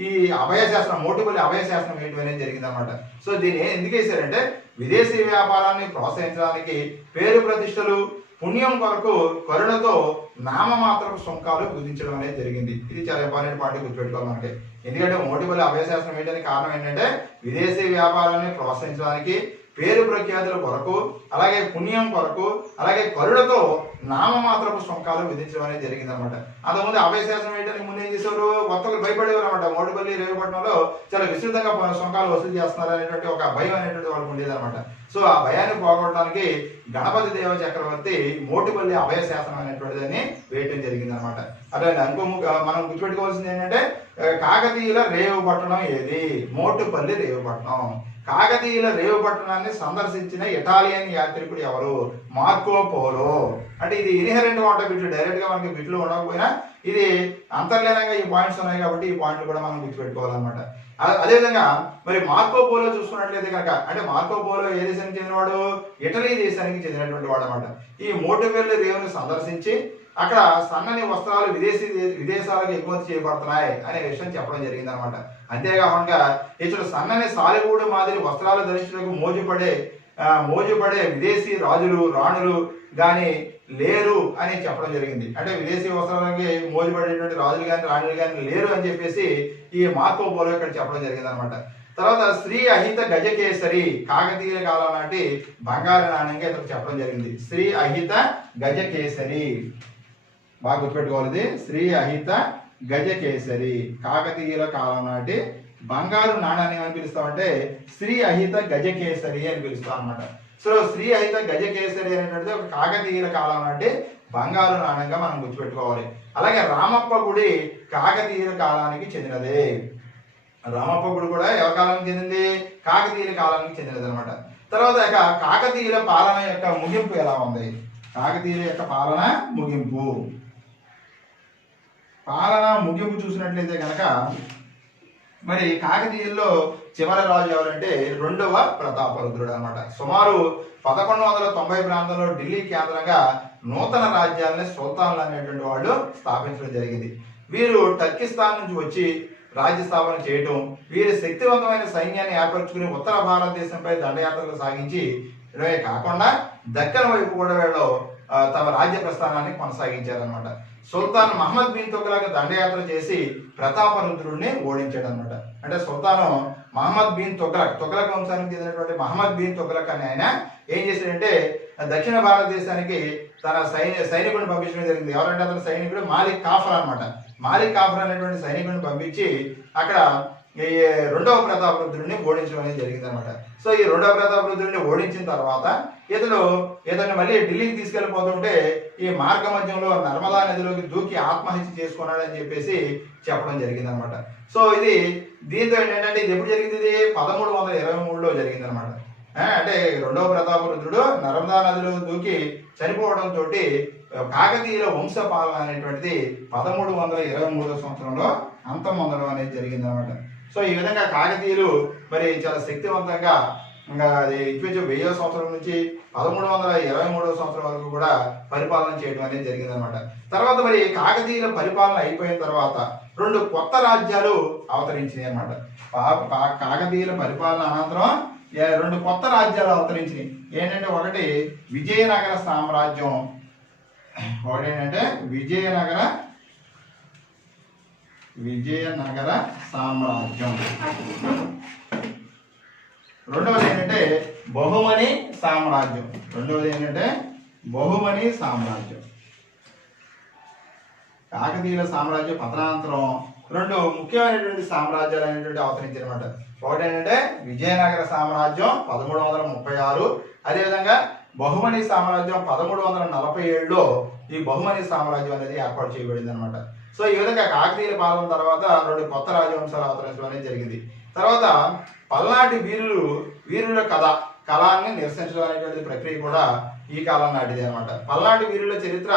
ఈ అభయశాసనం, మోటుపల్లి అభయశాసనం వేయడం అనేది జరిగింది అనమాట. సో దీన్ని ఎందుకు వేశారంటే విదేశీ వ్యాపారాన్ని ప్రోత్సహించడానికి, పేరు ప్రతిష్టలు, పుణ్యం కొరకు కరుణతో నామమాత్రపు సుంకాలు విధించడం అనేది జరిగింది. ఇది చాలా ఇంపార్టెంట్ పాయింట్ గుర్తుపెట్టుకోవాలి మనకి. ఎందుకంటే మోటుపల్లి అభయశాసనం వేయడానికి కారణం ఏంటంటే విదేశీ వ్యాపారాన్ని ప్రోత్సహించడానికి, పేరు ప్రఖ్యాతుల కొరకు, అలాగే పుణ్యం కొరకు, అలాగే కరుణతో నామమాత్రపు సుంకాలు విధించడం అనేది జరిగింది అనమాట. అంతకుముందు అభయశాసనం వేయడానికి ముందు ఏం చేసేవారు, వర్తకులు భయపడేవారు అనమాట. మోటుపల్లి రేవుపట్నంలో చాలా విస్తృతంగా సుంకాలు వసూలు చేస్తున్నారు అనేటువంటి ఒక భయం అనేటువంటి వాళ్ళకు ఉండేది అనమాట. సో ఆ భయాన్ని పోగొట్టడానికి గణపతి దేవ చక్రవర్తి మోటుపల్లి అభయశాసనం అనేటువంటి దాన్ని వేయటం జరిగింది అనమాట. అట్లా మనం గుర్తుపెట్టుకోవాల్సింది ఏంటంటే కాకతీయుల రేవుపట్నం ఏది, మోటుపల్లి రేవుపట్నం. కాకతీయుల రేవుపట్నాన్ని సందర్శించిన ఇటాలియన్ యాత్రికుడు ఎవరు, మార్కో పోలో. అంటే ఇది ఇన్హెరెంట్ గా ఉంటాయి బిట్లు, డైరెక్ట్ గా మనకి బిట్లు ఉండకపోయినా ఇది అంతర్లీనంగా ఈ పాయింట్స్ ఉన్నాయి కాబట్టి ఈ పాయింట్లు కూడా మనం గుర్తుపెట్టుకోవాలన్నమాట. అదేవిధంగా మరి మార్కో పోలో చూసుకున్నట్లయితే కనుక, అంటే మార్కో పోలో ఏ దేశానికి చెందినవాడు, ఇటలీ దేశానికి చెందినటువంటి వాడు అనమాట. ఈ మోటుపల్లి రేవుని సందర్శించి అక్కడ సన్నని వస్త్రాలు విదేశాలకు ఎగుమతి చేయబడుతున్నాయి అనే విషయం చెప్పడం జరిగింది అనమాట. అంతేకాకుండా ఇతడు సన్నని సాలిగూడు మాదిరి వస్త్రాలు ధరించడానికి మోజుపడే విదేశీ రాజులు రాణులు గాని లేరు అని చెప్పడం జరిగింది. అంటే విదేశీ వస్త్రాలకి మోజుపడేటువంటి రాజులు కానీ రాణులు కానీ లేరు అని చెప్పేసి ఈ మార్కో పోలో ఇక్కడ చెప్పడం జరిగింది అనమాట. తర్వాత శ్రీ అహిత గజకేసరి, కాకతీయుల కాలం నాటి బంగారు నాణ్యంగా ఇతడు చెప్పడం జరిగింది. శ్రీ అహిత గజకేసరి, బాగా గుర్తుపెట్టుకోవాలి. శ్రీ అహిత గజకేసరి, కాకతీయుల కాలం నాటి బంగారు నాణ్యాన్ని ఏమని పిలుస్తామంటే శ్రీ అహిత గజకేసరి అని పిలుస్తాం అనమాట. సో శ్రీ అహిత గజకేసరి అనేటువంటిది ఒక కాకతీయుల కాలం నాటి బంగారు నాణ్యంగా మనం గుర్తుపెట్టుకోవాలి. అలాగే రామప్ప గుడి కాకతీయుల కాలానికి చెందినదే. రామప్ప గుడి కూడా ఎవరి కాలానికి చెందింది, కాకతీయుల కాలానికి చెందినది అనమాట. తర్వాత కాకతీయుల పాలన యొక్క ముగింపు ఎలా ఉంది, కాకతీయుల యొక్క పాలన ముగింపు చూసినట్లయితే కనుక మరి కాకతీయుల్లో చివరి రాజు ఎవరంటే రెండవ ప్రతాపరుద్రుడు అనమాట. సుమారు 1190 ప్రాంతంలో ఢిల్లీ కేంద్రంగా నూతన రాజ్యాలని సుల్తాన్లు అనేటువంటి వాళ్ళు స్థాపించడం జరిగింది. వీరు టర్కిస్తాన్ నుంచి వచ్చి రాజ్య స్థాపన చేయటం, వీరి శక్తివంతమైన సైన్యాన్ని ఏర్పరచుకుని ఉత్తర భారతదేశంపై దండయాత్రలు సాగించి కాకుండా దక్కన్ వైపు కూడా వీళ్ళు తమ రాజ్య ప్రస్థానాన్ని కొనసాగించారనమాట. సుల్తాన్ మహమ్మద్ బిన్ తుగ్లక్ దండయాత్ర చేసి ప్రతాపరుద్రుడిని ఓడించాడు అనమాట. అంటే సుల్తాను మహమ్మద్ బిన్ తుగ్లక్ వంశానికి చెందినటువంటి మహమ్మద్ బిన్ తుగ్లక్ అని ఆయన ఏం చేశాడంటే దక్షిణ భారతదేశానికి తన సైనికుడిని పంపించడం జరిగింది. ఎవరంటే అతని సైనికుడు మాలిక్ కాఫర్ అనమాట. మాలిక్ కాఫర్ అనేటువంటి సైనికుడిని పంపించి అక్కడ ఈ రెండవ ప్రతాపరుద్రుడిని ఓడించడం అనేది జరిగింది అనమాట. సో ఈ రెండవ ప్రతాపరుద్రుడిని ఓడించిన తర్వాత ఇతను మళ్ళీ ఢిల్లీకి తీసుకెళ్లిపోతుంటే ఈ మార్గ మధ్యంలో నర్మదా నదిలోకి దూకి ఆత్మహత్య చేసుకున్నాడని చెప్పేసి చెప్పడం జరిగింది అనమాట. సో దీంతో ఏంటంటే ఇది ఎప్పుడు జరిగింది, ఇది 1323లో జరిగింది అనమాట. అంటే రెండవ ప్రతాపరుద్రుడు నర్మదా నదిలో దూకి చనిపోవడంతో కాకతీయుల వంశ పాలన అనేటువంటిది 1323 సంవత్సరంలో అంతం పొందడం అనేది జరిగింది అనమాట. సో ఈ విధంగా కాకతీయులు మరి చాలా శక్తివంతంగా అది ఇంచుమించు 1000వ సంవత్సరం నుంచి 1323వ సంవత్సరం వరకు కూడా పరిపాలన చేయడం అనేది జరిగింది అనమాట. తర్వాత మరి కాకతీయుల పరిపాలన అయిపోయిన తర్వాత 2 కొత్త రాజ్యాలు అవతరించినాయి అనమాట. కాకతీయుల పరిపాలన అనంతరం 2 కొత్త రాజ్యాలు అవతరించినాయి. ఏంటంటే ఒకటి విజయనగర సామ్రాజ్యం, ఒకటేంటంటే విజయనగర సామ్రాజ్యం. రెండవది ఏంటంటే బహుమని సామ్రాజ్యం. కాకతీయుల సామ్రాజ్యం పతనాంతరం 2 ముఖ్యమైనటువంటి సామ్రాజ్యాలు అనేటువంటి అవతరించారన్నమాట. ఒకటి ఏంటంటే విజయనగర సామ్రాజ్యం 1336, అదేవిధంగా బహుమని సామ్రాజ్యం 1347లో ఈ బహుమని సామ్రాజ్యం అనేది ఏర్పాటు చేయబడింది అనమాట. సో ఈ విధంగా కాకతీయుల పాలన తర్వాత 2 కొత్త రాజవంశాలు అవతరించడం అనేది జరిగింది. తర్వాత పల్నాటి వీరుల కళాన్ని నిరసించడం అనేటువంటి ప్రక్రియ కూడా ఈ కాలం నాటిది అనమాట. పల్నాటి వీరుల చరిత్ర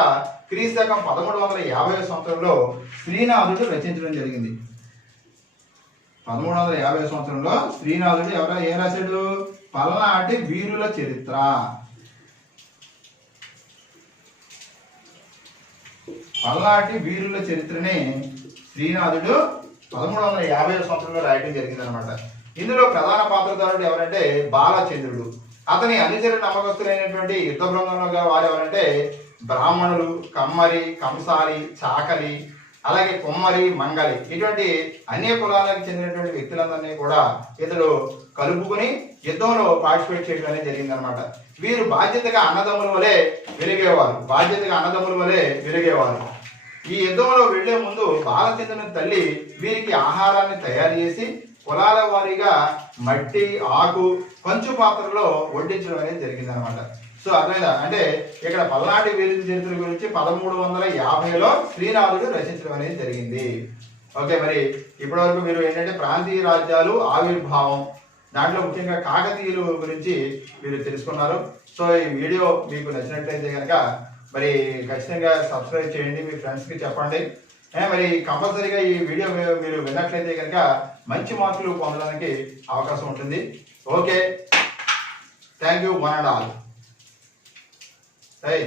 క్రీస్తకం 1350 సంవత్సరంలో శ్రీనాథుడు రచించడం జరిగింది. 1350 సంవత్సరంలో శ్రీనాథుడు ఏం రాశాడు, పల్నాటి వీరుల చరిత్ర. పల్నాటి వీరుల చరిత్రని శ్రీనాథుడు 1350 సంవత్సరంలో రాయడం జరిగింది అనమాట. ఇందులో ప్రధాన పాత్రధారుడు ఎవరంటే బాలచంద్రుడు. అతని అనుచర నమ్మకస్తులైనటువంటి యుద్ధ బృందంలో వారు ఎవరంటే బ్రాహ్మణులు, కమ్మరి, కంసాలి, చాకలి, అలాగే కుమ్మరి, మంగలి ఇటువంటి అన్ని కులాలకు చెందినటువంటి వ్యక్తులందరినీ కూడా ఇతడు కలుపుకుని యుద్ధంలో పార్టిసిపేట్ చేయడం అనేది జరిగిందనమాట. వీరు బాధ్యతగా అన్నదమ్ముల వలె వెలిగేవారు. ఈ యుద్ధంలో వెళ్లే ముందు బాలచంద్రుని తల్లి వీరికి ఆహారాన్ని తయారు చేసి కులాల వారీగా మట్టి, ఆకు, కంచు పాత్రలో వడ్డించడం అనేది జరిగిందనమాట. సో అర్థమైందా? అంటే ఇక్కడ పల్నాటి వీరుని చరిత్ర గురించి 1350లో శ్రీనాథుడు రచించడం అనేది జరిగింది. ఓకే, మరి ఇప్పటి వరకు మీరు ఏంటంటే ప్రాంతీయ రాజ్యాలు ఆవిర్భావం, దాంట్లో ముఖ్యంగా కాకతీయుల గురించి మీరు తెలుసుకున్నారు. సో ఈ వీడియో మీకు నచ్చినట్లయితే కనుక మరి ఖచ్చితంగా సబ్స్క్రైబ్ చేయండి, మీ ఫ్రెండ్స్కి చెప్పండి. మరి కంపల్సరీగా ఈ వీడియో మీరు విన్నట్లయితే కనుక మంచి మార్కులు పొందడానికి అవకాశం ఉంటుంది. Okay, thank you one and all. Hey.